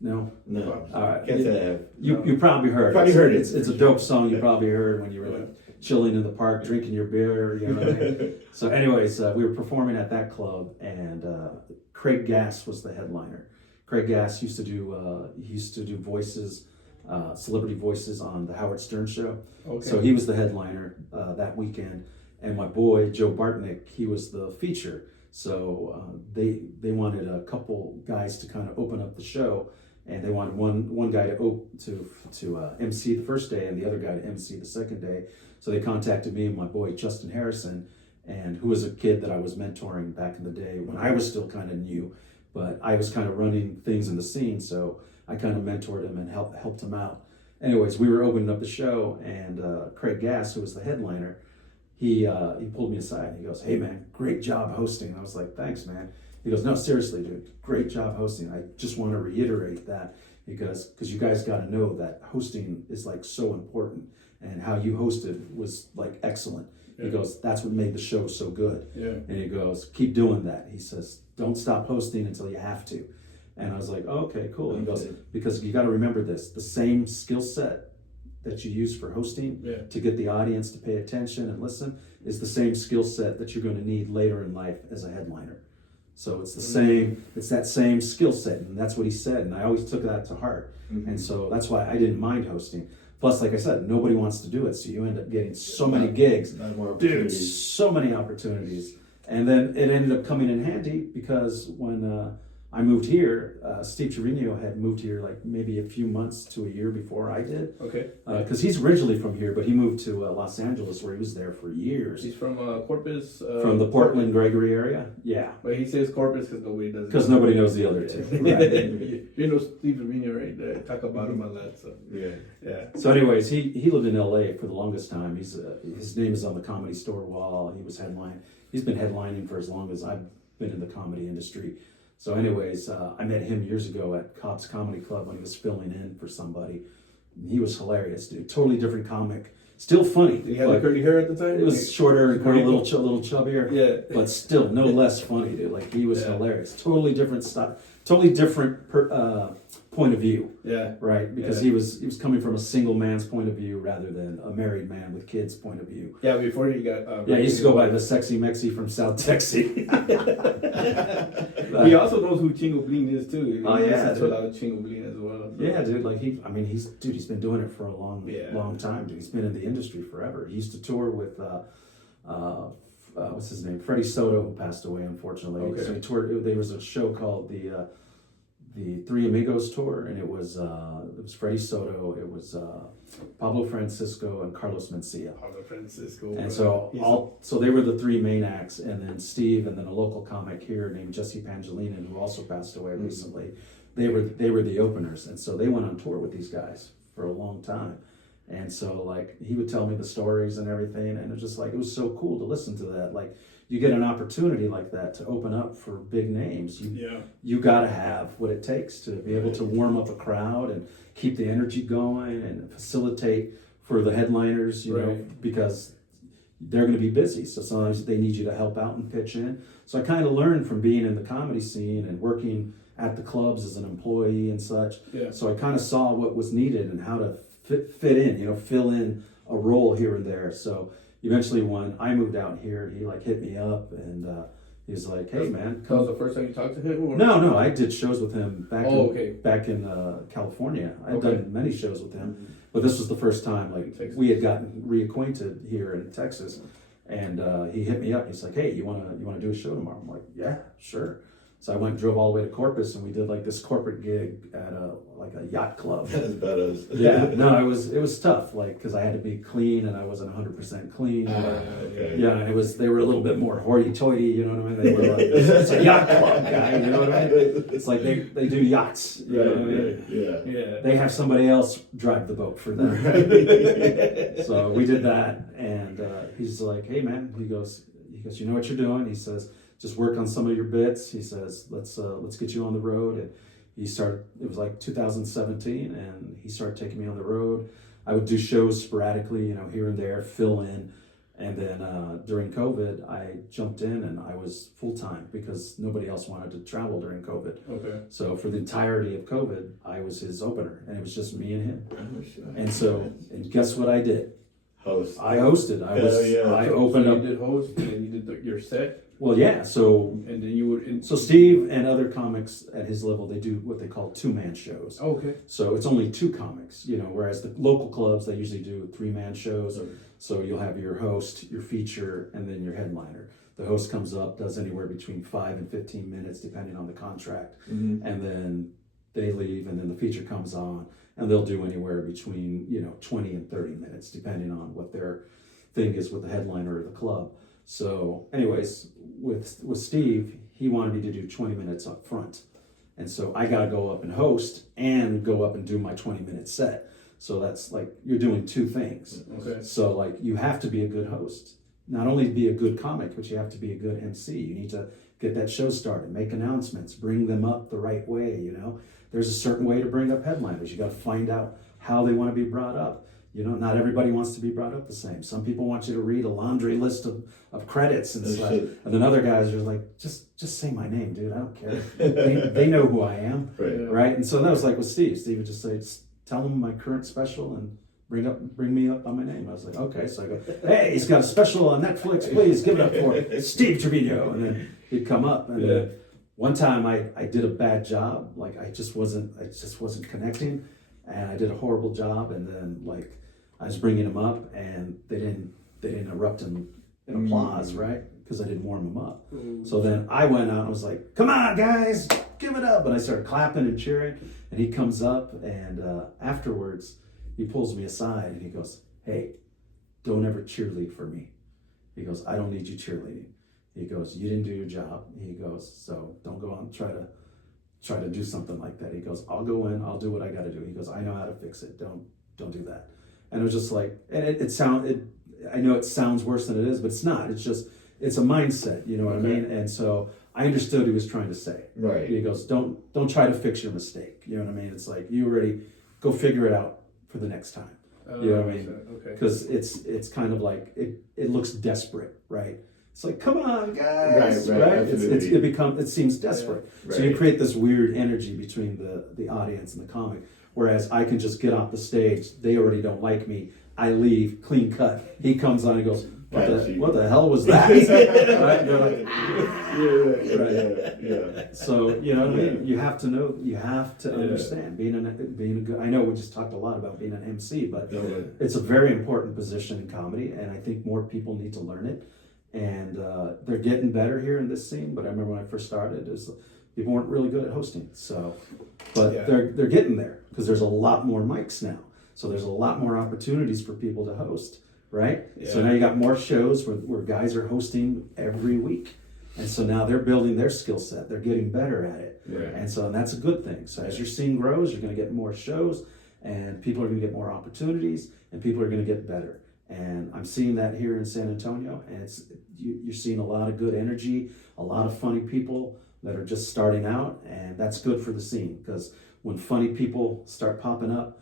No? No. All right. Can't say I have. You probably heard. Probably heard it. It's a dope song. You probably heard when you were like chilling in the park, drinking your beer. You know what I mean? So, anyways, we were performing at that club, and Craig Gass was the headliner. Craig Gass used to do voices, celebrity voices on the Howard Stern show. Okay. So he was the headliner that weekend, and my boy Joe Bartnick, he was the feature. So they wanted a couple guys to kind of open up the show. And they wanted one guy to MC the first day and the other guy to MC the second day. So they contacted me and my boy Justin Harrison, and who was a kid that I was mentoring back in the day when I was still kind of new, but I was kind of running things in the scene. So I kind of mentored him and helped him out. Anyways, we were opening up the show, and Craig Gass, who was the headliner, he pulled me aside and he goes, "Hey man, great job hosting." And I was like, "Thanks, man." He goes, "No, seriously, dude, great job hosting. I just want to reiterate that because you guys got to know that hosting is like so important, and how you hosted was like excellent." Yeah. He goes, "That's what made the show so good." Yeah. And he goes, "Keep doing that." He says, "Don't stop hosting until you have to." And I was like, oh, "Okay, cool." He goes, "Because you got to remember this, the same skill set that you use for hosting to get the audience to pay attention and listen is the same skill set that you're going to need later in life as a headliner. So it's the same, it's that same skill set." And that's what he said. And I always took that to heart. Mm-hmm. And so that's why I didn't mind hosting. Plus, like I said, nobody wants to do it. So you end up getting so many gigs. Dude, so many opportunities. And then it ended up coming in handy because when I moved here, Steve Trevino had moved here like maybe a few months to a year before I did. Okay. Because he's originally from here, but he moved to Los Angeles where he was there for years. He's from Corpus? From the Portland, Gregory area? Yeah. But he says Corpus because nobody does it. Because nobody knows the other two. Right. You know Steve Trevino right there. Talk about him a lot. So. Yeah. So anyways, he lived in LA for the longest time. His name is on the Comedy Store wall. He was headlining. He's been headlining for as long as I've been in the comedy industry. So anyways, I met him years ago at Cobb's Comedy Club when he was filling in for somebody. He was hilarious, dude. Totally different comic. Still funny. Did he have curly hair at the time? It was shorter and a little chubbier. Yeah. But still no less funny, dude. Like he was hilarious. Totally different stuff. Totally different point of view. Yeah. Right? Because he was coming from a single man's point of view rather than a married man with kids' point of view. Yeah, before he got... he used to go by the Sexy Mexi from South Texas. He also knows who Chingo Bling is too. Oh yeah, that's a lot of Chingo Bling as well. So. Yeah, dude. Like he's been doing it for a long time. Dude, he's been in the industry forever. He used to tour with what's his name, Freddie Soto, who passed away unfortunately. Okay. So he toured. There was a show called the Three Amigos tour, and it was Freddie Soto, it was Pablo Francisco, and Carlos Mencia. Pablo Francisco. And so they were the three main acts, and then Steve, and then a local comic here named Jesse Pangelinan, who also passed away recently. They were the openers, and so they went on tour with these guys for a long time. And so like he would tell me the stories and everything, and it was just like it was so cool to listen to that. Like you get an opportunity like that to open up for big names. You got to have what it takes to be able to warm up a crowd and keep the energy going and facilitate for the headliners, you know, because they're going to be busy. So sometimes they need you to help out and pitch in. So I kind of learned from being in the comedy scene and working at the clubs as an employee and such. Yeah. So I kind of saw what was needed and how to fit in, you know, fill in a role here and there. So eventually when I moved out here, he like hit me up and he's like, "Hey man, that was the first time you talked to him? Or? No, I did shows with him back in California. I've done many shows with him, but this was the first time like we had gotten reacquainted here in Texas. And he hit me up. He's like, "Hey, you wanna do a show tomorrow?" I'm like, "Yeah, sure." So I went and drove all the way to Corpus, and we did like this corporate gig at a yacht club. That's badass. Yeah, no, it was tough, like because I had to be clean, and I wasn't 100% clean. Okay. Yeah, and they were a little bit more hoity-toity, you know what I mean? They were like, "It's a yacht club, guy," you know what I mean? It's like they do yachts, you know what I mean? Yeah. They have somebody else drive the boat for them. So we did that, and he's like, "Hey man," he goes, "You know what you're doing?" He says, "Just work on some of your bits." He says, let's get you on the road." And It was like 2017, and he started taking me on the road. I would do shows sporadically, here and there, fill in. And then during COVID, I jumped in and I was full-time because nobody else wanted to travel during COVID. Okay. So for the entirety of COVID, I was his opener, and it was just me and him. And guess what I did? Host. I hosted. I opened up. You did host, and then you did your set. Well, yeah. So and then you would. So Steve and other comics at his level, they do what they call two-man shows. Oh, okay. So it's only two comics, whereas the local clubs, they usually do three-man shows. Okay. So you'll have your host, your feature, and then your headliner. The host comes up, does anywhere between 5 and 15 minutes, depending on the contract. Mm-hmm. And then they leave, and then the feature comes on, and they'll do anywhere between, 20 and 30 minutes, depending on what their thing is with the headliner or the club. So anyways, with Steve, he wanted me to do 20 minutes up front. And so I got to go up and host and go up and do my 20-minute set. So that's like, you're doing two things. Okay. So like, you have to be a good host. Not only be a good comic, but you have to be a good MC. You need to get that show started, make announcements, bring them up the right way, There's a certain way to bring up headliners. You got to find out how they want to be brought up. Not everybody wants to be brought up the same. Some people want you to read a laundry list of credits and stuff. And then other guys are like, just say my name, dude. I don't care. they know who I am. Right? And so that was like with Steve. Steve would just say, tell him my current special and bring me up by my name. I was like, okay. So I go, hey, he's got a special on Netflix. Please give it up for Steve Trevino. And then he'd come up. And then one time I did a bad job. Like I just wasn't connecting. And I did a horrible job. And then like I was bringing him up, and they didn't erupt in applause, right? Because I didn't warm him up. So then I went out and I was like, come on, guys, give it up. And I started clapping and cheering. And he comes up, and afterwards, he pulls me aside and he goes, hey, don't ever cheerlead for me. He goes, I don't need you cheerleading. He goes, you didn't do your job. He goes, so don't go on try to do something like that. He goes, I'll go in, I'll do what I got to do. He goes, I know how to fix it. Don't do that. And it was just like, and I know it sounds worse than it is, but it's not. It's a mindset, you know what I mean? And so I understood what he was trying to say. Right. He goes, don't try to fix your mistake. You know what I mean? It's like, you already go figure it out for the next time. You know what I mean? Okay. Because it's kind of like, it looks desperate, right? It's like, come on, guys, right? It seems desperate. Yeah. Right. So you create this weird energy between the audience and the comic. Whereas I can just get off the stage, they already don't like me. I leave, clean cut. He comes on and goes, what the hell was that? Right? They're like, yeah. So, you know what I mean? You have to know, you have to understand being a good, I know we just talked a lot about being an MC, but it's a very important position in comedy, and I think more people need to learn it. And they're getting better here in this scene, but I remember when I first started, people weren't really good at hosting. So, but they're getting there because there's a lot more mics now. So there's a lot more opportunities for people to host, right? Yeah. So now you got more shows where guys are hosting every week. And so now they're building their skill set. They're getting better at it. Right. And so that's a good thing. So as your scene grows, you're going to get more shows, and people are going to get more opportunities, and people are going to get better. And I'm seeing that here in San Antonio, and you're seeing a lot of good energy, a lot of funny people that are just starting out, and that's good for the scene, because when funny people start popping up,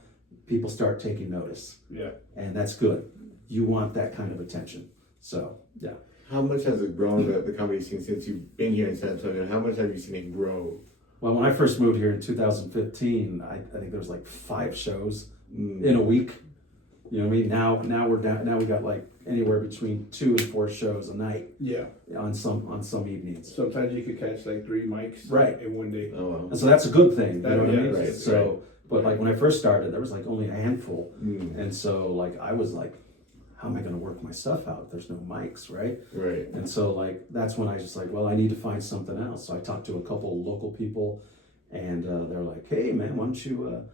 people start taking notice. Yeah. And that's good. You want that kind of attention. So, yeah. How much has it grown, the comedy scene, since you've been here in San Antonio? How much have you seen it grow? Well, when I first moved here in 2015, I think there was like 5 shows in a week. You know what I mean? Now we're down. Now we got like anywhere between 2 and 4 shows a night. Yeah. On some evenings. Sometimes you could catch like 3 mics. Right. In one day. Oh wow. And so that's a good thing. You know what I mean? Right. So, but like when I first started, there was like only a handful, and so like I was like, how am I going to work my stuff out? There's no mics, right? Right. And so like that's when I was just like, well, I need to find something else. So I talked to a couple local people, and they're like, hey man, why don't you?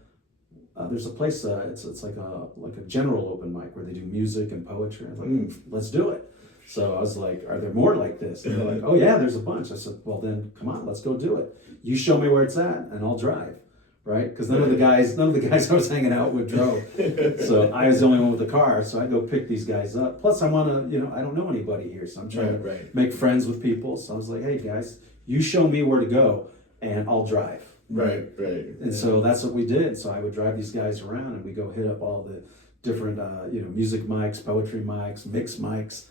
There's a place, it's like a general open mic where they do music and poetry. I was like, let's do it. So I was like, are there more like this? And they're like, oh yeah, there's a bunch. I said, well then, come on, let's go do it. You show me where it's at, and I'll drive, right? Because none of the guys I was hanging out with drove. So I was the only one with the car, so I go pick these guys up. Plus I want to, I don't know anybody here, so I'm trying to make friends with people. So I was like, hey guys, you show me where to go, and I'll drive. Right. And so that's what we did. So I would drive these guys around and we go hit up all the different, music mics, poetry mics, mixed mics,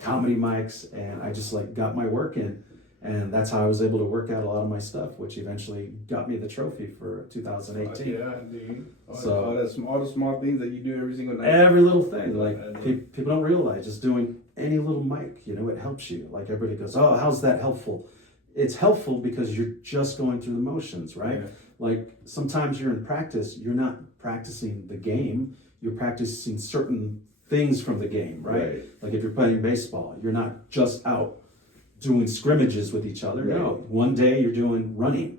comedy mics. And I just like got my work in. And that's how I was able to work out a lot of my stuff, which eventually got me the trophy for 2018. Yeah, dude. So All the small things that you do every single night. every little thing, like people don't realize, just doing any little mic, it helps you. Like everybody goes, oh, how's that helpful? It's helpful because you're just going through the motions, right? Yeah. Like sometimes you're in practice, you're not practicing the game, you're practicing certain things from the game, right? Like if you're playing baseball, you're not just out doing scrimmages with each other. Right. No, one day you're doing running,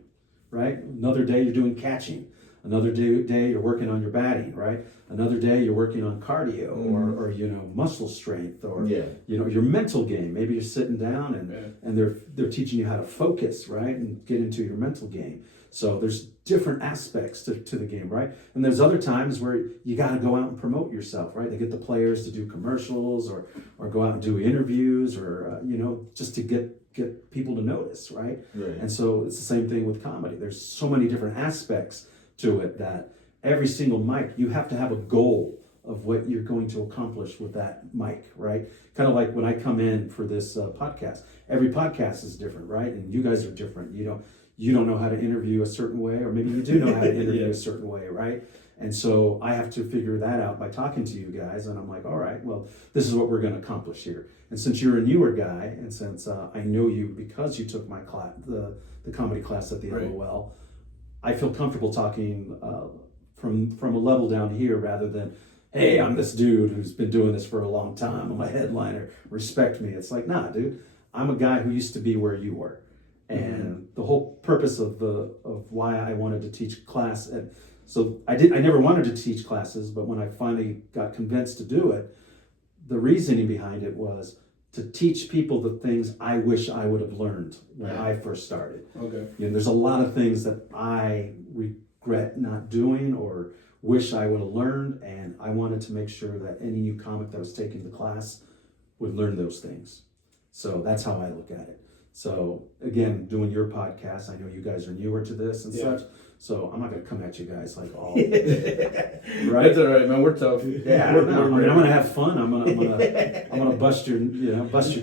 right? Another day you're doing catching. Another day you're working on your batting, right? Another day you're working on cardio or muscle strength or your mental game. Maybe you're sitting down and they're teaching you how to focus, right? And get into your mental game. So there's different aspects to the game, right? And there's other times where you got to go out and promote yourself, right? They get the players to do commercials or go out and do interviews or, just to get people to notice, right? And so it's the same thing with comedy. There's so many different aspects to it that every single mic, you have to have a goal of what you're going to accomplish with that mic, right? Kind of like when I come in for this podcast. Every podcast is different, right? And you guys are different. You don't know how to interview a certain way, or maybe you do know how to interview a certain way, right? And so I have to figure that out by talking to you guys. And I'm like, all right, well, this is what we're going to accomplish here. And since you're a newer guy, and since I know you because you took my class, the comedy class at the LOL, I feel comfortable talking from a level down here rather than, hey, I'm this dude who's been doing this for a long time. I'm a headliner. Respect me. It's like, nah, dude, I'm a guy who used to be where you were. And the whole purpose of why I wanted to teach class, so I never wanted to teach classes, but when I finally got convinced to do it, the reasoning behind it was to teach people the things I wish I would have learned when I first started. Okay. There's a lot of things that I regret not doing or wish I would have learned, and I wanted to make sure that any new comic that was taking the class would learn those things. So that's how I look at it. So again, doing your podcast, I know you guys are newer to this and such. So I'm not gonna come at you guys like all right. That's all right, man. We're tough. Yeah, I'm gonna have fun. I'm gonna bust your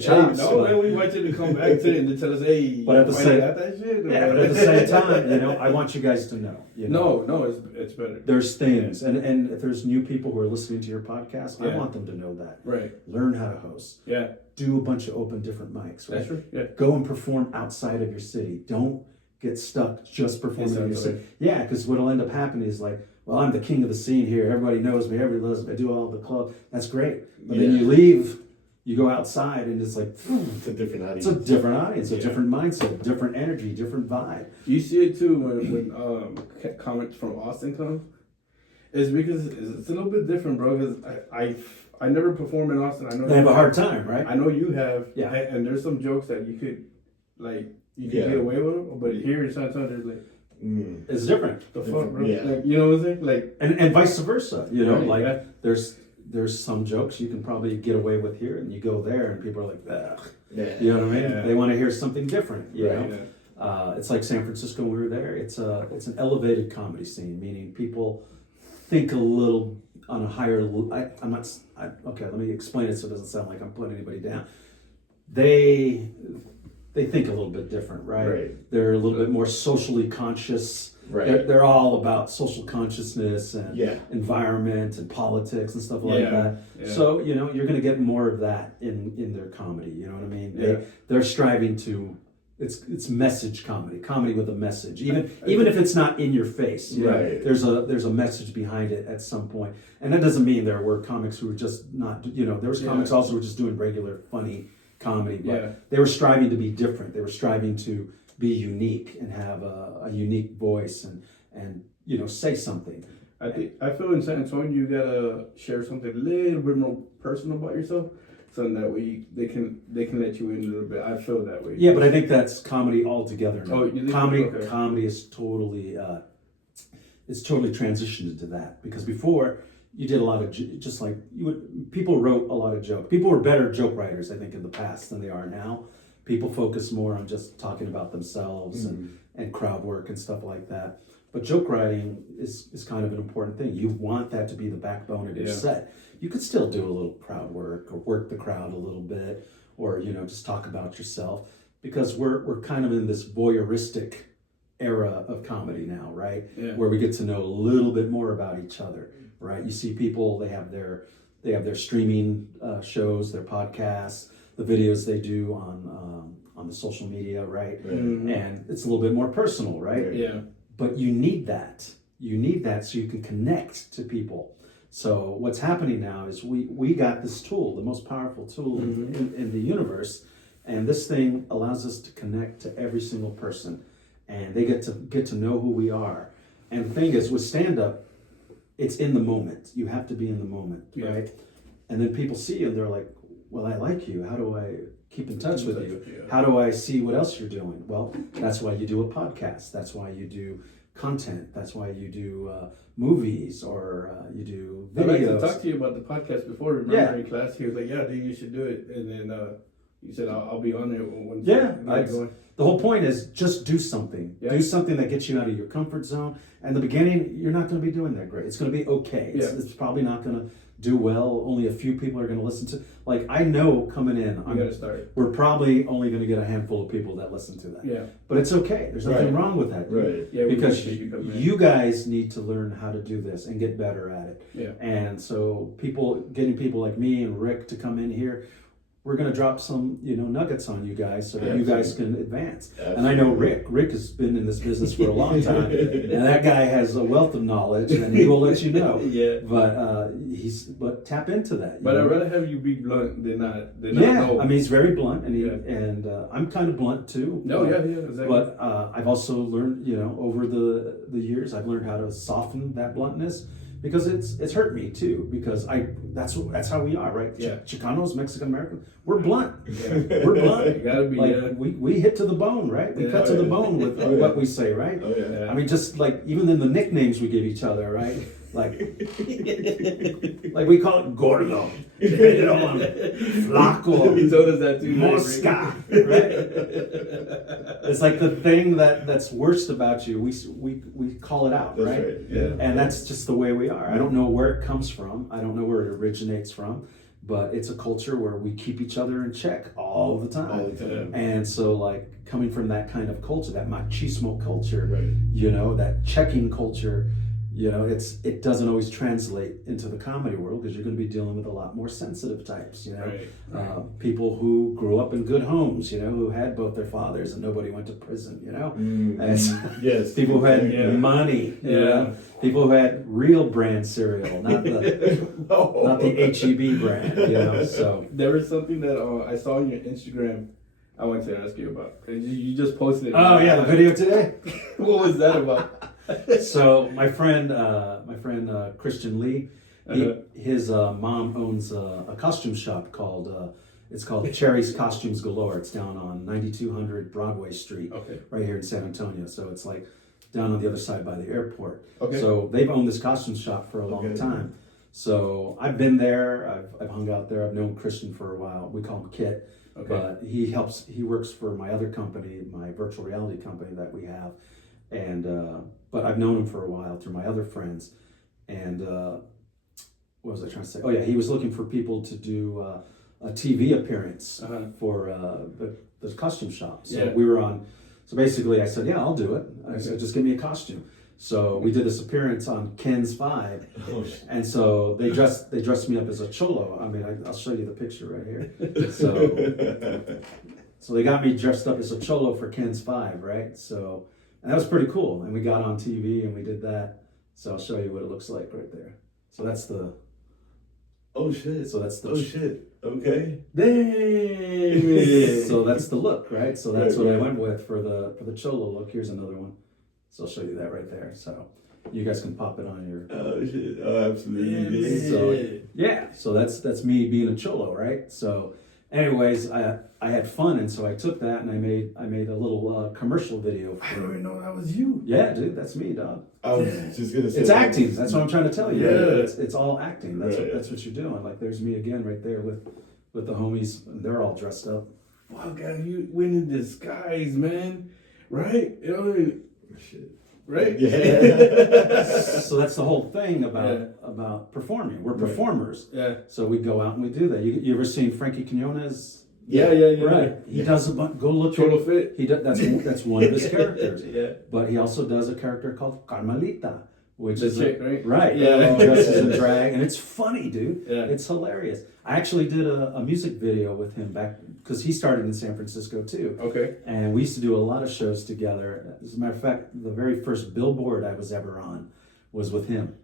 chops. Man, we want you to come back to it and to tell us, hey, but at the same but at the same time, I want you guys to know. No, it's better. There's things, and if there's new people who are listening to your podcast, I want them to know that. Right. Learn how to host. Yeah. Do a bunch of open different mics. Right? That's true. Yeah. Go and perform outside of your city. Don't get stuck just performing in your city. Yeah, because what'll end up happening is like, well, I'm the king of the scene here. Everybody knows me. Everybody loves me. I do all the club. That's great. But then you leave, you go outside, and it's like, it's a different audience. It's a different audience, a different mindset, different energy, different vibe. You see it too when comics from Austin come. It's because it's a little bit different, bro. Because I never perform in Austin. I know they have a hard time, right? I know you have. Yeah. And there's some jokes that you could get away with them, but here in San Antonio, there's like. It's different. The fuck, bro? Yeah. Like, you know what I'm saying? Like, and vice versa. There's some jokes you can probably get away with here, and you go there, and people are like, ugh. Yeah. You know what I mean? Yeah. They want to hear something different. You know? Yeah. It's like San Francisco when we were there. It's an elevated comedy scene, meaning people think a little on a higher. Okay, let me explain it so it doesn't sound like I'm putting anybody down. They think a little bit different, right? They're a little bit more socially conscious. Right. They're all about social consciousness and environment and politics and stuff like that. Yeah. So, you're going to get more of that in their comedy. You know what I mean? They're striving to, it's message comedy with a message. Even if it's not in your face, there's a message behind it at some point. And that doesn't mean there were comics who were just not, there was comics also who were just doing regular funny comedy, but they were striving to be different. They were striving to be unique and have a unique voice and say something. I feel in San Antonio you gotta share something a little bit more personal about yourself, so that way they can let you in a little bit. I feel that way. Yeah, but I think that's comedy altogether now. Oh, you think comedy is totally it's totally transitioned into that, because before you did a lot of just like people wrote a lot of jokes. People were better joke writers, I think, in the past than they are now. People focus more on just talking about themselves and crowd work and stuff like that. But joke writing is kind of an important thing. You want that to be the backbone of your set. You could still do a little crowd work or work the crowd a little bit, or just talk about yourself, because we're kind of in this voyeuristic era of comedy now, right? Yeah. Where we get to know a little bit more about each other, right? You see people, they have their streaming shows, their podcasts, the videos they do on the social media, right? And it's a little bit more personal, right? Yeah. But you need that. You need that so you can connect to people. So what's happening now is we got this tool, the most powerful tool in the universe, and this thing allows us to connect to every single person, and they get to know who we are. And the thing is, with stand-up, it's in the moment. You have to be in the moment, right? And then people see you and they're like, well, I like you. How do I keep in touch with you? How do I see what else you're doing? Well, that's why you do a podcast. That's why you do content. That's why you do movies, or you do videos. I like to talk to you about the podcast before. Remember in class, he was like, yeah, dude, you should do it. And then you said, I'll be on there when the whole point is just do something. Do something that gets you out of your comfort zone. And the beginning, you're not going to be doing that great. It's going to be okay. It's probably not going to do well. Only a few people are going to listen to. Like, I know coming in, we're probably only going to get a handful of people that listen to that. Yeah. But it's okay. There's nothing wrong with that. Right. Yeah, because you guys need to learn how to do this and get better at it. Yeah. And so getting people like me and Rick to come in here, we're going to drop some, nuggets on you guys so that you guys can advance. Absolutely. And I know Rick has been in this business for a long time, and that guy has a wealth of knowledge, and he will let you know. But tap into that. But I'd rather have you be blunt than not know. I mean, he's very blunt, and I'm kind of blunt too. Exactly. But I've also learned, over the years, I've learned how to soften that bluntness. Because it's hurt me too. Because that's how we are, right? Yeah. Chicanos, Mexican Americans, we're blunt. Yeah. We're blunt. You gotta be. We hit to the bone, right? We cut to the bone with what we say, right? Oh yeah. I mean, just like even in the nicknames we give each other, right? Like we call it gordo, flaco. He told us that too. Mosca, right? It's like the thing that's worst about you. We call it out, that's right? Yeah. And that's just the way we are. I don't know where it comes from. I don't know where it originates from. But it's a culture where we keep each other in check all the time. All the time. And so, like, coming from that kind of culture, that machismo culture, right. That checking culture, it doesn't always translate into the comedy world, because you're going to be dealing with a lot more sensitive types, Right. People who grew up in good homes, who had both their fathers and nobody went to prison, Yes. People who had money, people who had real brand cereal, not the not the HEB brand, so. There was something that I saw on your Instagram I wanted to ask you about. You just posted it. Oh yeah, the video today? What was that about? So my friend Christian Lee, his mom owns a costume shop called it's called Cherry's Costumes Galore. It's down on 9200 Broadway Street, right here in San Antonio. So it's like down on the other side by the airport. So they've owned this costume shop for a long time. So I've been there. I've hung out there. I've known Christian for a while. We call him Kit. But he works for my other company, my virtual reality company that we have. And but I've known him for a while through my other friends. And what was I trying to say? Oh yeah, he was looking for people to do a TV appearance for the costume shop. So we were on. So basically, I said, yeah, I'll do it. I said, just give me a costume. So we did this appearance on Ken's 5, and so they dressed me up as a cholo. I mean, I'll show you the picture right here. So they got me dressed up as a cholo for Ken's 5, right? So, and that was pretty cool. And we got on TV and we did that. So I'll show you what it looks like right there. So that's the. Oh shit! So that's the. Oh shit! Okay. Dang. So that's the look, right? So that's what I went with for the cholo look. Here's another one. So I'll show you that right there. So you guys can pop it on your. Oh shit! Oh, absolutely. So that's me being a cholo, right? So, anyways, I had fun, and so I took that and I made a little commercial video. I don't even know that was you. Yeah, dude, that's me, dog. I was just gonna say it's acting. That's what I'm trying to tell you. Yeah, it's all acting. That's what you're doing. Like, there's me again right there with the homies, and they're all dressed up. fuck, you went in disguise, man. Right? You know, Shit. right? Yeah. So that's the whole thing about performing. We're performers. Yeah. So we go out and we do that. You ever seen Frankie Quinones? Yeah. Right. He does a bunch. Go look. Total Fit. He does. That's one of his characters. Yeah. But he also does a character called Carmelita, which The is chick, right? Right. Yeah. Dresses in drag, and it's funny, dude. Yeah. It's hilarious. I actually did a music video with him back because he started in San Francisco too. Okay. And we used to do a lot of shows together. As a matter of fact, the very first billboard I was ever on was with him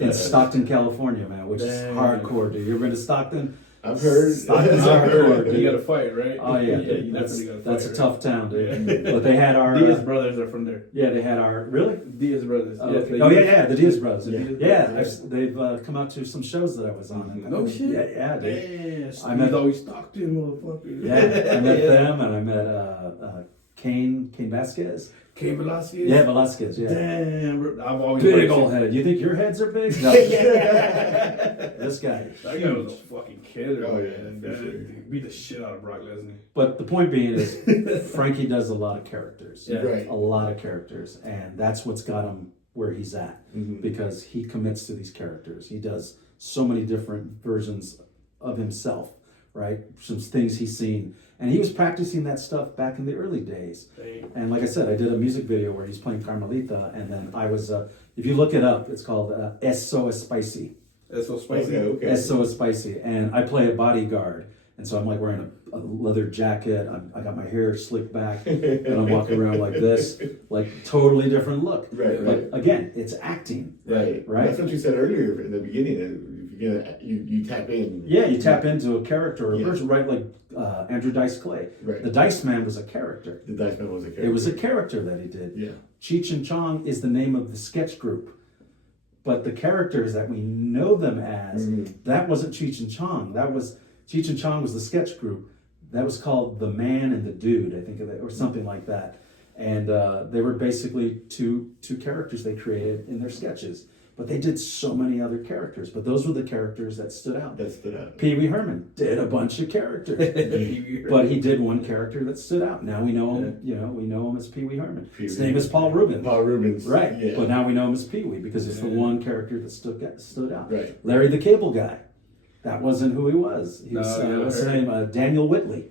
in Stockton, California, man, which is hardcore, dude. You ever been to Stockton? I've heard. Stockton's hardcore, dude. You gotta fight, right? Oh yeah, You that's definitely gotta fight. that's a right? tough town, dude. Yeah. But they had our Diaz brothers are from there. yeah, they had our really. Diaz brothers. Oh, Yes, okay. they- Yeah, the Diaz brothers. Yeah. Yeah, they've come out to some shows that I was on. No shit. Yeah, dude. Yes. I met- He's always Stockton, motherfucker. Yeah, I met them, and I met Kane Vasquez. K. Velasquez. Yeah, Velasquez. Yeah, Damn, bro. I've always big liked old him. head. You think your heads are big? No. This guy. That guy was a fucking killer. Oh, yeah, man. for sure. Beat the shit out of Brock Lesnar. But the point being is, Frankie does a lot of characters. Yeah. Right. A lot of characters, and that's what's got him where he's at because he commits to these characters. He does so many different versions of himself, right? Some things he's seen, and he was practicing that stuff back in the early days. And like I said, I did a music video where he's playing Carmelita, and then I was, if you look it up, it's called Es So Spicy. That's so spicy. Okay. Es So Spicy, and I play a bodyguard. And so I'm like wearing a leather jacket. I got my hair slicked back, and I'm walking around like this, like totally different look. Right. But again, it's acting. Right. Right. That's what you said earlier in the beginning. You tap in. Yeah, you tap into a character or a Yeah. person, right? Like Andrew Dice Clay. Right. The Dice Man was a character. The Dice Man was a character. It was a character that he did. Yeah. Cheech and Chong is the name of the sketch group. But the characters that we know them as, that wasn't Cheech and Chong. That was Cheech and Chong was the sketch group. That was called The Man and the Dude, I think, or something like that. And they were basically two characters they created in their sketches. But they did so many other characters. But those were the characters that stood out. That stood out. Pee Wee Herman did a bunch of characters, but he did one character that stood out. Now we know him. You know, we know him as Pee Wee Herman. His name is Paul Rubens. Paul Rubens. Right. Yeah. But now we know him as Pee Wee because it's the one character that stood out. Right. Larry the Cable Guy. That wasn't who he was. He was what's his name? Daniel Whitley.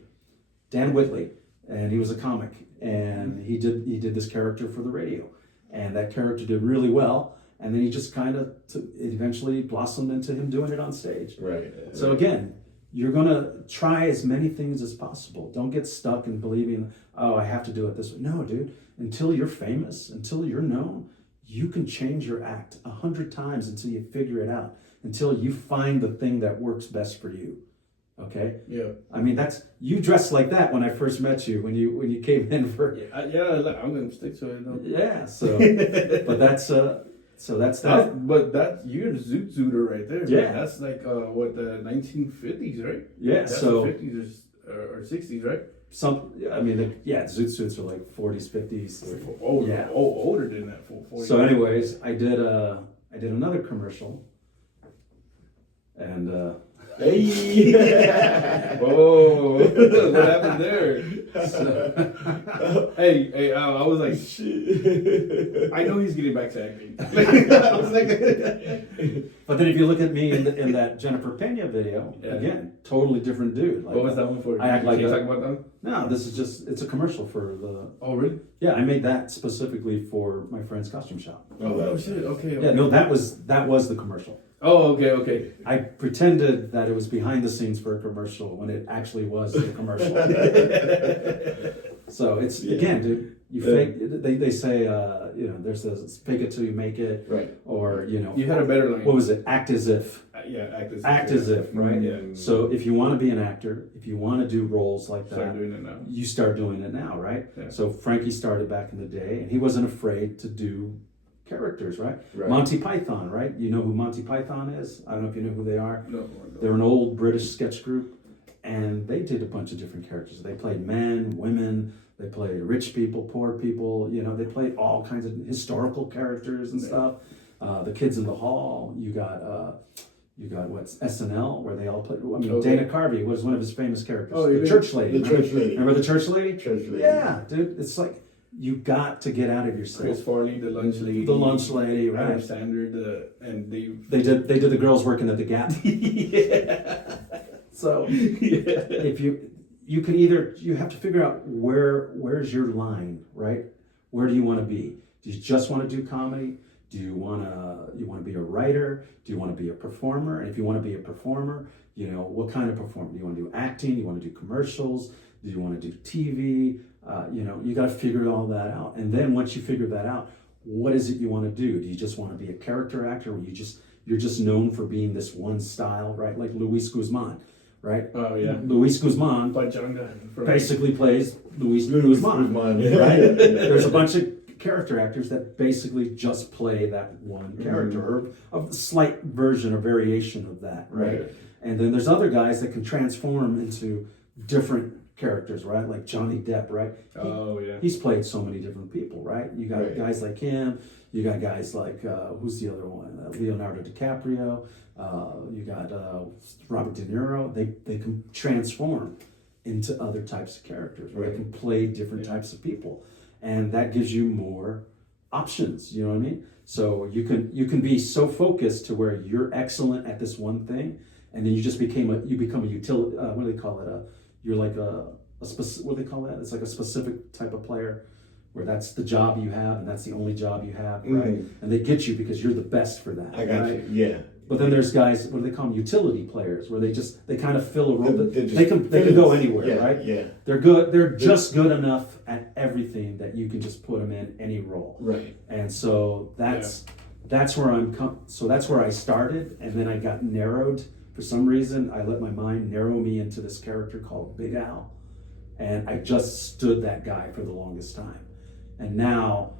Dan Whitley, and he was a comic, and he did this character for the radio, and that character did really well. And then he just kind of eventually blossomed into him doing it on stage. Right. So again, you're going to try as many things as possible. Don't get stuck in believing, oh, I have to do it this way. No, dude. Until you're famous, until you're known, you can change your act 100 times until you figure it out, until you find the thing that works best for you. Okay? Yeah. I mean, you dressed like that when I first met you, when you came in for... Yeah, I'm going to stick to it. No. Yeah, so... but that's that. But that's you're the Zoot Zooter right there. Yeah. Man. That's like what the 1950s, right? Yeah, That's so... the 50s or 60s, right? Zoot suits are like 40s, 50s. Older, Yeah. older than that. 40. So, anyways, I did another commercial, and Hey. Oh, what happened there? So, hey, I was like, Shit. I know he's getting back to acting. I was like, but then if you look at me in that Jennifer Pena video, again, totally different dude. Like, what was that one for? I act like Can you a- talk about that? No, this is just it's a commercial for the. Oh, really? Yeah, I made that specifically for my friend's costume shop. Oh, shit. Okay. Yeah, no, that was the commercial. Oh, okay. I pretended that it was behind the scenes for a commercial when it actually was a commercial. So it's again, dude. You fake. They say, there's this fake it till you make it, Right. or You had a better line. what was it? Act as if. Yeah, Act as if, right? Yeah. So if you want to be an actor, if you want to do roles like that, Start doing it now. you start doing it now, right? Yeah. So Frankie started back in the day, and he wasn't afraid to do characters, right? Right. Monty Python, right? You know who Monty Python is? I don't know if you know who they are. No. They're an old British sketch group, and they did a bunch of different characters. They played men, women, they played rich people, poor people, they played all kinds of historical characters and stuff. The Kids in the Hall, you got You got what's SNL, where they all play. I mean, Okay. Dana Carvey was one of his famous characters. Oh, the yeah. church lady. The church lady. Remember the church lady? Church lady. Yeah, dude. It's like you got to get out of yourself. Chris Farley, the lunch lady. The lunch lady, right? Adam Sandler, and They did the girls working at the Gap. yeah. So Yeah. if you can either, you have to figure out where's your line, right? Where do you want to be? Do you just want to do comedy? Do you want to be a writer? Do you want to be a performer? And if you want to be a performer, what kind of performer? Do you want to do acting? Do you want to do commercials? Do you want to do TV? You got to figure all that out. And then once you figure that out, what is it you want to do? Do you just want to be a character actor, or you're just known for being this one style, right? Like Luis Guzman, right? Oh yeah. Luis Guzman Pachanga. basically plays Luis Luis Guzman, Guzman. right? There's a bunch of character actors that basically just play that one character, or a slight version or variation of that, right? And then there's other guys that can transform into different characters, right? Like Johnny Depp, right? Oh yeah. He's played so many different people, right? You got Right. guys like him. You got guys like who's the other one? Leonardo DiCaprio. You got Robert De Niro. They can transform into other types of characters. Right? They can play different types of people, and that gives you more options. You know what I mean? So you can be so focused to where you're excellent at this one thing, and then you just become a utility. What do they call it? You're like a specific. What do they call that? It's like a specific type of player, where that's the job you have and that's the only job you have, right? And they get you because you're the best for that. I got right? you. Yeah. But then there's guys, what do they call them? Utility players, where they kind of fill a role. They They can go anywhere, yeah, right? Yeah. They're good. They're just good enough at everything that you can just put them in any role. Right. And so that's where that's where I started, and then I got narrowed. For some reason, I let my mind narrow me into this character called Big Al, and I just stood that guy for the longest time. And now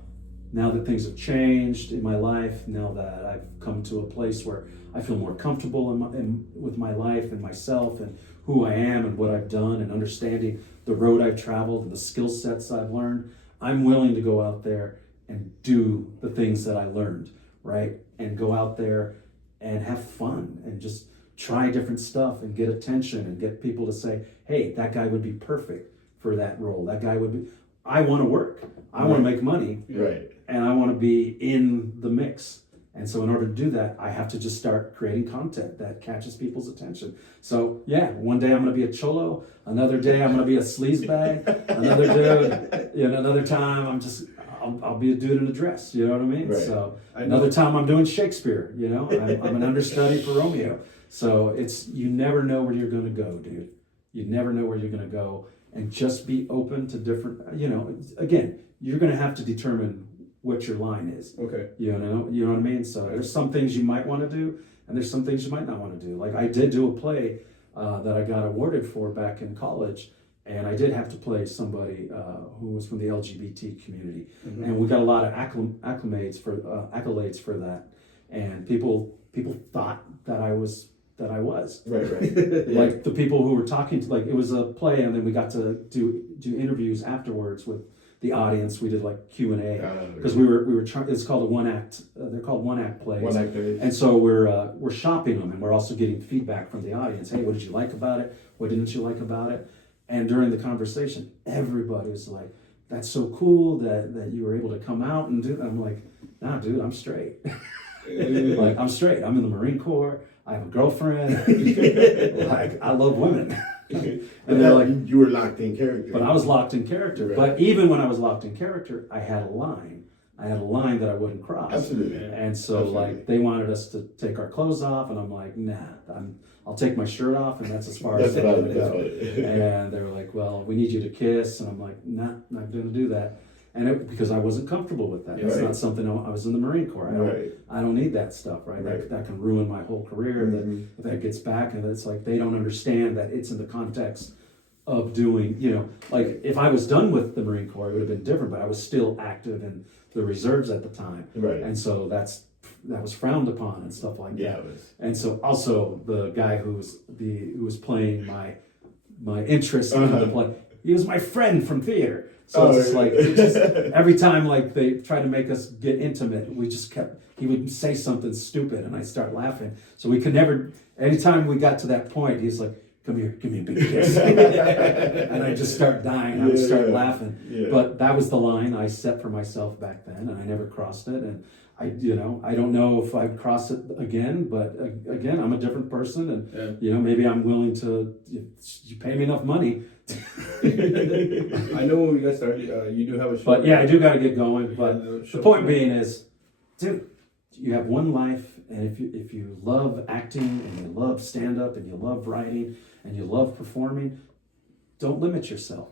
that things have changed in my life, now that I've come to a place where I feel more comfortable with my life and myself and who I am and what I've done, and understanding the road I've traveled and the skill sets I've learned, I'm willing to go out there and do the things that I learned, right? And go out there and have fun and just try different stuff and get attention and get people to say, hey, that guy would be perfect for that role. That guy would be, I want to work. I want to make money. Right. And I want to be in the mix. And so in order to do that, I have to just start creating content that catches people's attention. So yeah, one day I'm going to be a cholo. Another day I'm going to be a sleazebag. Another dude, another time I'll be a dude in a dress. You know what I mean? Right. So another time I'm doing Shakespeare. I'm an understudy for Romeo. So you never know where you're going to go, dude. You never know where you're going to go, and just be open to different. Again, you're going to have to determine what your line is. Okay. You know what I mean? So there's some things you might want to do, and there's some things you might not want to do. Like I did do a play that I got awarded for back in college, and I did have to play somebody who was from the LGBT community, and we got a lot of accolades for that, and people thought that I was. Right. Like the people who were talking to, like, it was a play, and then we got to do interviews afterwards with the audience. We did like Q&A because we were trying. It's called a one act. They're called one act plays. One act plays. And so we're shopping them, and we're also getting feedback from the audience. Hey, what did you like about it? What didn't you like about it? And during the conversation, everybody was like, "That's so cool that you were able to come out and do that." I'm like, "Nah, dude, I'm straight." Like, I'm straight. I'm in the Marine Corps. I have a girlfriend. Like, I love women. And they're like, you were locked in character. but I was locked in character. Right. But even when I was locked in character, I had a line. I had a line that I wouldn't cross. Absolutely. And so, Absolutely. like, they wanted us to take our clothes off, and I'm like, nah, I'll take my shirt off, and that's as far as That's I'm about going to it. go. That's about it. And they were like, well, we need you to kiss, and I'm like, nah, not going to do that. And because I wasn't comfortable with that. It's Right. not something I was in the Marine Corps. I don't need that stuff, right? Right. That can ruin my whole career. That gets back, and it's like they don't understand that it's in the context of doing, like if I was done with the Marine Corps, it would have been different, but I was still active in the reserves at the time. Right. And so that was frowned upon and stuff like Yeah, that. it was. And so also the guy who was playing my interest in the play, he was my friend from theater. So it's just like every time like they try to make us get intimate, he would say something stupid and I'd start laughing. So we could never, anytime we got to that point, he's like, come here, give me a big kiss. And I'd just start dying. I would start laughing. Yeah. But that was the line I set for myself back then, and I never crossed it. And I don't know if I'd cross it again, but again, I'm a different person, and maybe I'm willing to. You pay me enough money. I know when we got started, you do have a show. But yeah, I do got to get going. But the point being is, dude, you have one life, and if you love acting and you love stand up and you love writing and you love performing, don't limit yourself.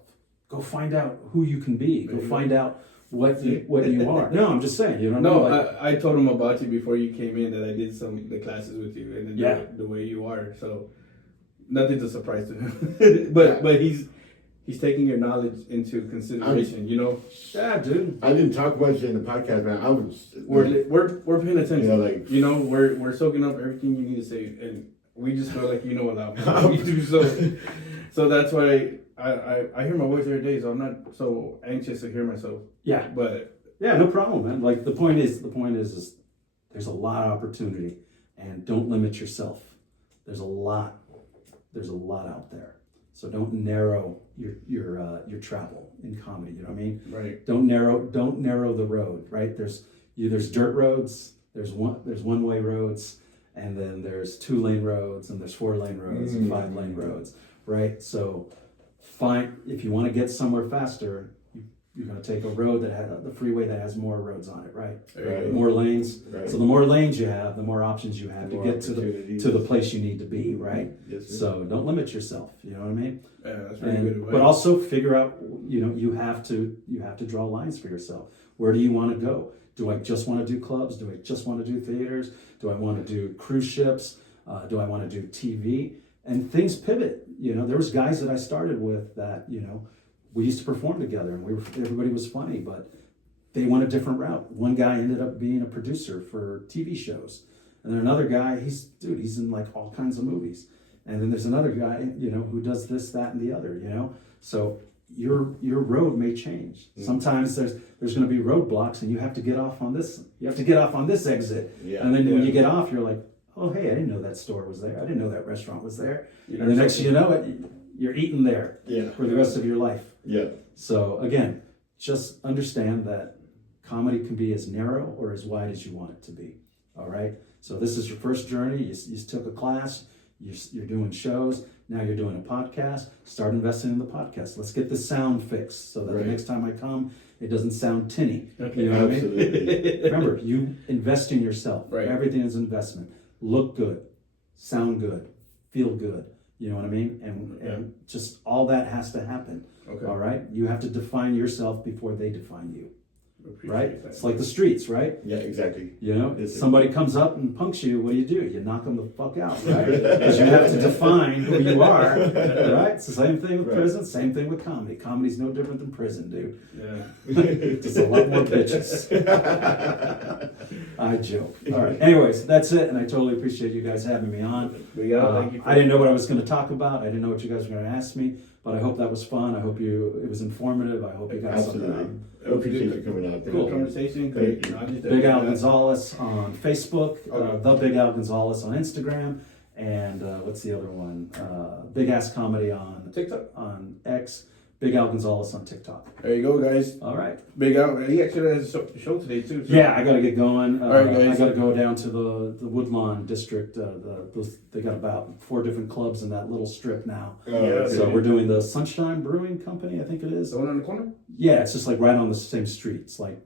Go find out who you can be. Go find out what you are. No, I'm just saying. You know. I told him about you before you came in that I did the classes with you and then the way you are. So nothing's a surprise to him. but he's taking your knowledge into consideration. Yeah, dude. I didn't talk much in the podcast, man. I was. We're paying attention. We're soaking up everything you need to say, and we just feel like a lot more than we do. So that's why I hear my voice every day, so I'm not so anxious to hear myself. Yeah. But yeah, no problem, man. Like the point is there's a lot of opportunity, and don't limit yourself. There's a lot out there. So don't narrow your travel in comedy. You know what I mean? Right. Don't narrow the road. Right. There's dirt roads. There's one-way roads, and then there's 2-lane roads, and there's 4-lane roads, and 5-lane roads. Right. So if you want to get somewhere faster, you're going to take a road that has the freeway that has more roads on it. Right. More lanes. Right. So the more lanes you have, the more options you have to get to the place you need to be. Right. Yes, sir. So don't limit yourself. You know what I mean? Yeah, that's very good advice. But also figure out, you have to draw lines for yourself. Where do you want to go? Do I just want to do clubs? Do I just want to do theaters? Do I want to do cruise ships? Do I want to do TV? And things pivot. There was guys that I started with that, we used to perform together and everybody was funny, but they went a different route. One guy ended up being a producer for TV shows. And then another guy, he's in like all kinds of movies. And then there's another guy, who does this, that, and the other, So your road may change. Mm-hmm. Sometimes there's going to be roadblocks and you have to get off on this. You have to get off on this exit. Yeah. And then when you get off, you're like, oh, hey, I didn't know that store was there. I didn't know that restaurant was there. And the next thing you know it, you're eating there for the rest of your life. Yeah. So again, just understand that comedy can be as narrow or as wide as you want it to be. All right. So this is your first journey. You took a class. You're doing shows. Now you're doing a podcast. Start investing in the podcast. Let's get the sound fixed so that the next time I come, it doesn't sound tinny. Okay. You know what Absolutely. I mean? Remember, you invest in yourself. Right. Everything is investment. Look good, sound good, feel good. You know what I mean? And just all that has to happen. Okay. All right. You have to define yourself before they define you. Right? That. It's like the streets, right? Yeah, exactly. Somebody comes up and punks you, what do? You knock them the fuck out, right? Because you have to define who you are, right? It's the same thing with prison, same thing with comedy. Comedy's no different than prison, dude. Yeah. Just a lot more bitches. I joke. All right. Anyways, that's it, and I totally appreciate you guys having me on. Thank you. I didn't know what I was going to talk about. I didn't know what you guys were going to ask me, but I hope that was fun. I hope it was informative. I hope you got something out. I appreciate you coming out. Cool conversation. Big Al Gonzales on Facebook, the Big Al Gonzales on Instagram, and what's the other one? Big Ass Comedy on TikTok, on X. Big Al Gonzales on TikTok. There you go, guys. All right. Big Al, he actually has a show today too. So. Yeah, I got to get going. All right, guys. I got to go down to the Woodlawn district. They got about 4 different clubs in that little strip now. So we're doing the Sunshine Brewing Company, I think it is. The one on the corner? Yeah, it's just like right on the same street. It's like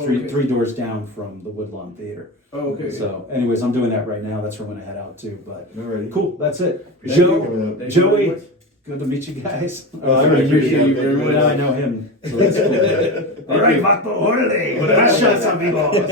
three doors down from the Woodlawn Theater. Oh, okay. So, anyways, I'm doing that right now. That's where I'm going to head out to. But alrighty. Cool. That's it. Joey. Good to meet you guys. I appreciate you very much. Now I know him. So that's cool. All right, Vato, órale. Gracias, amigos.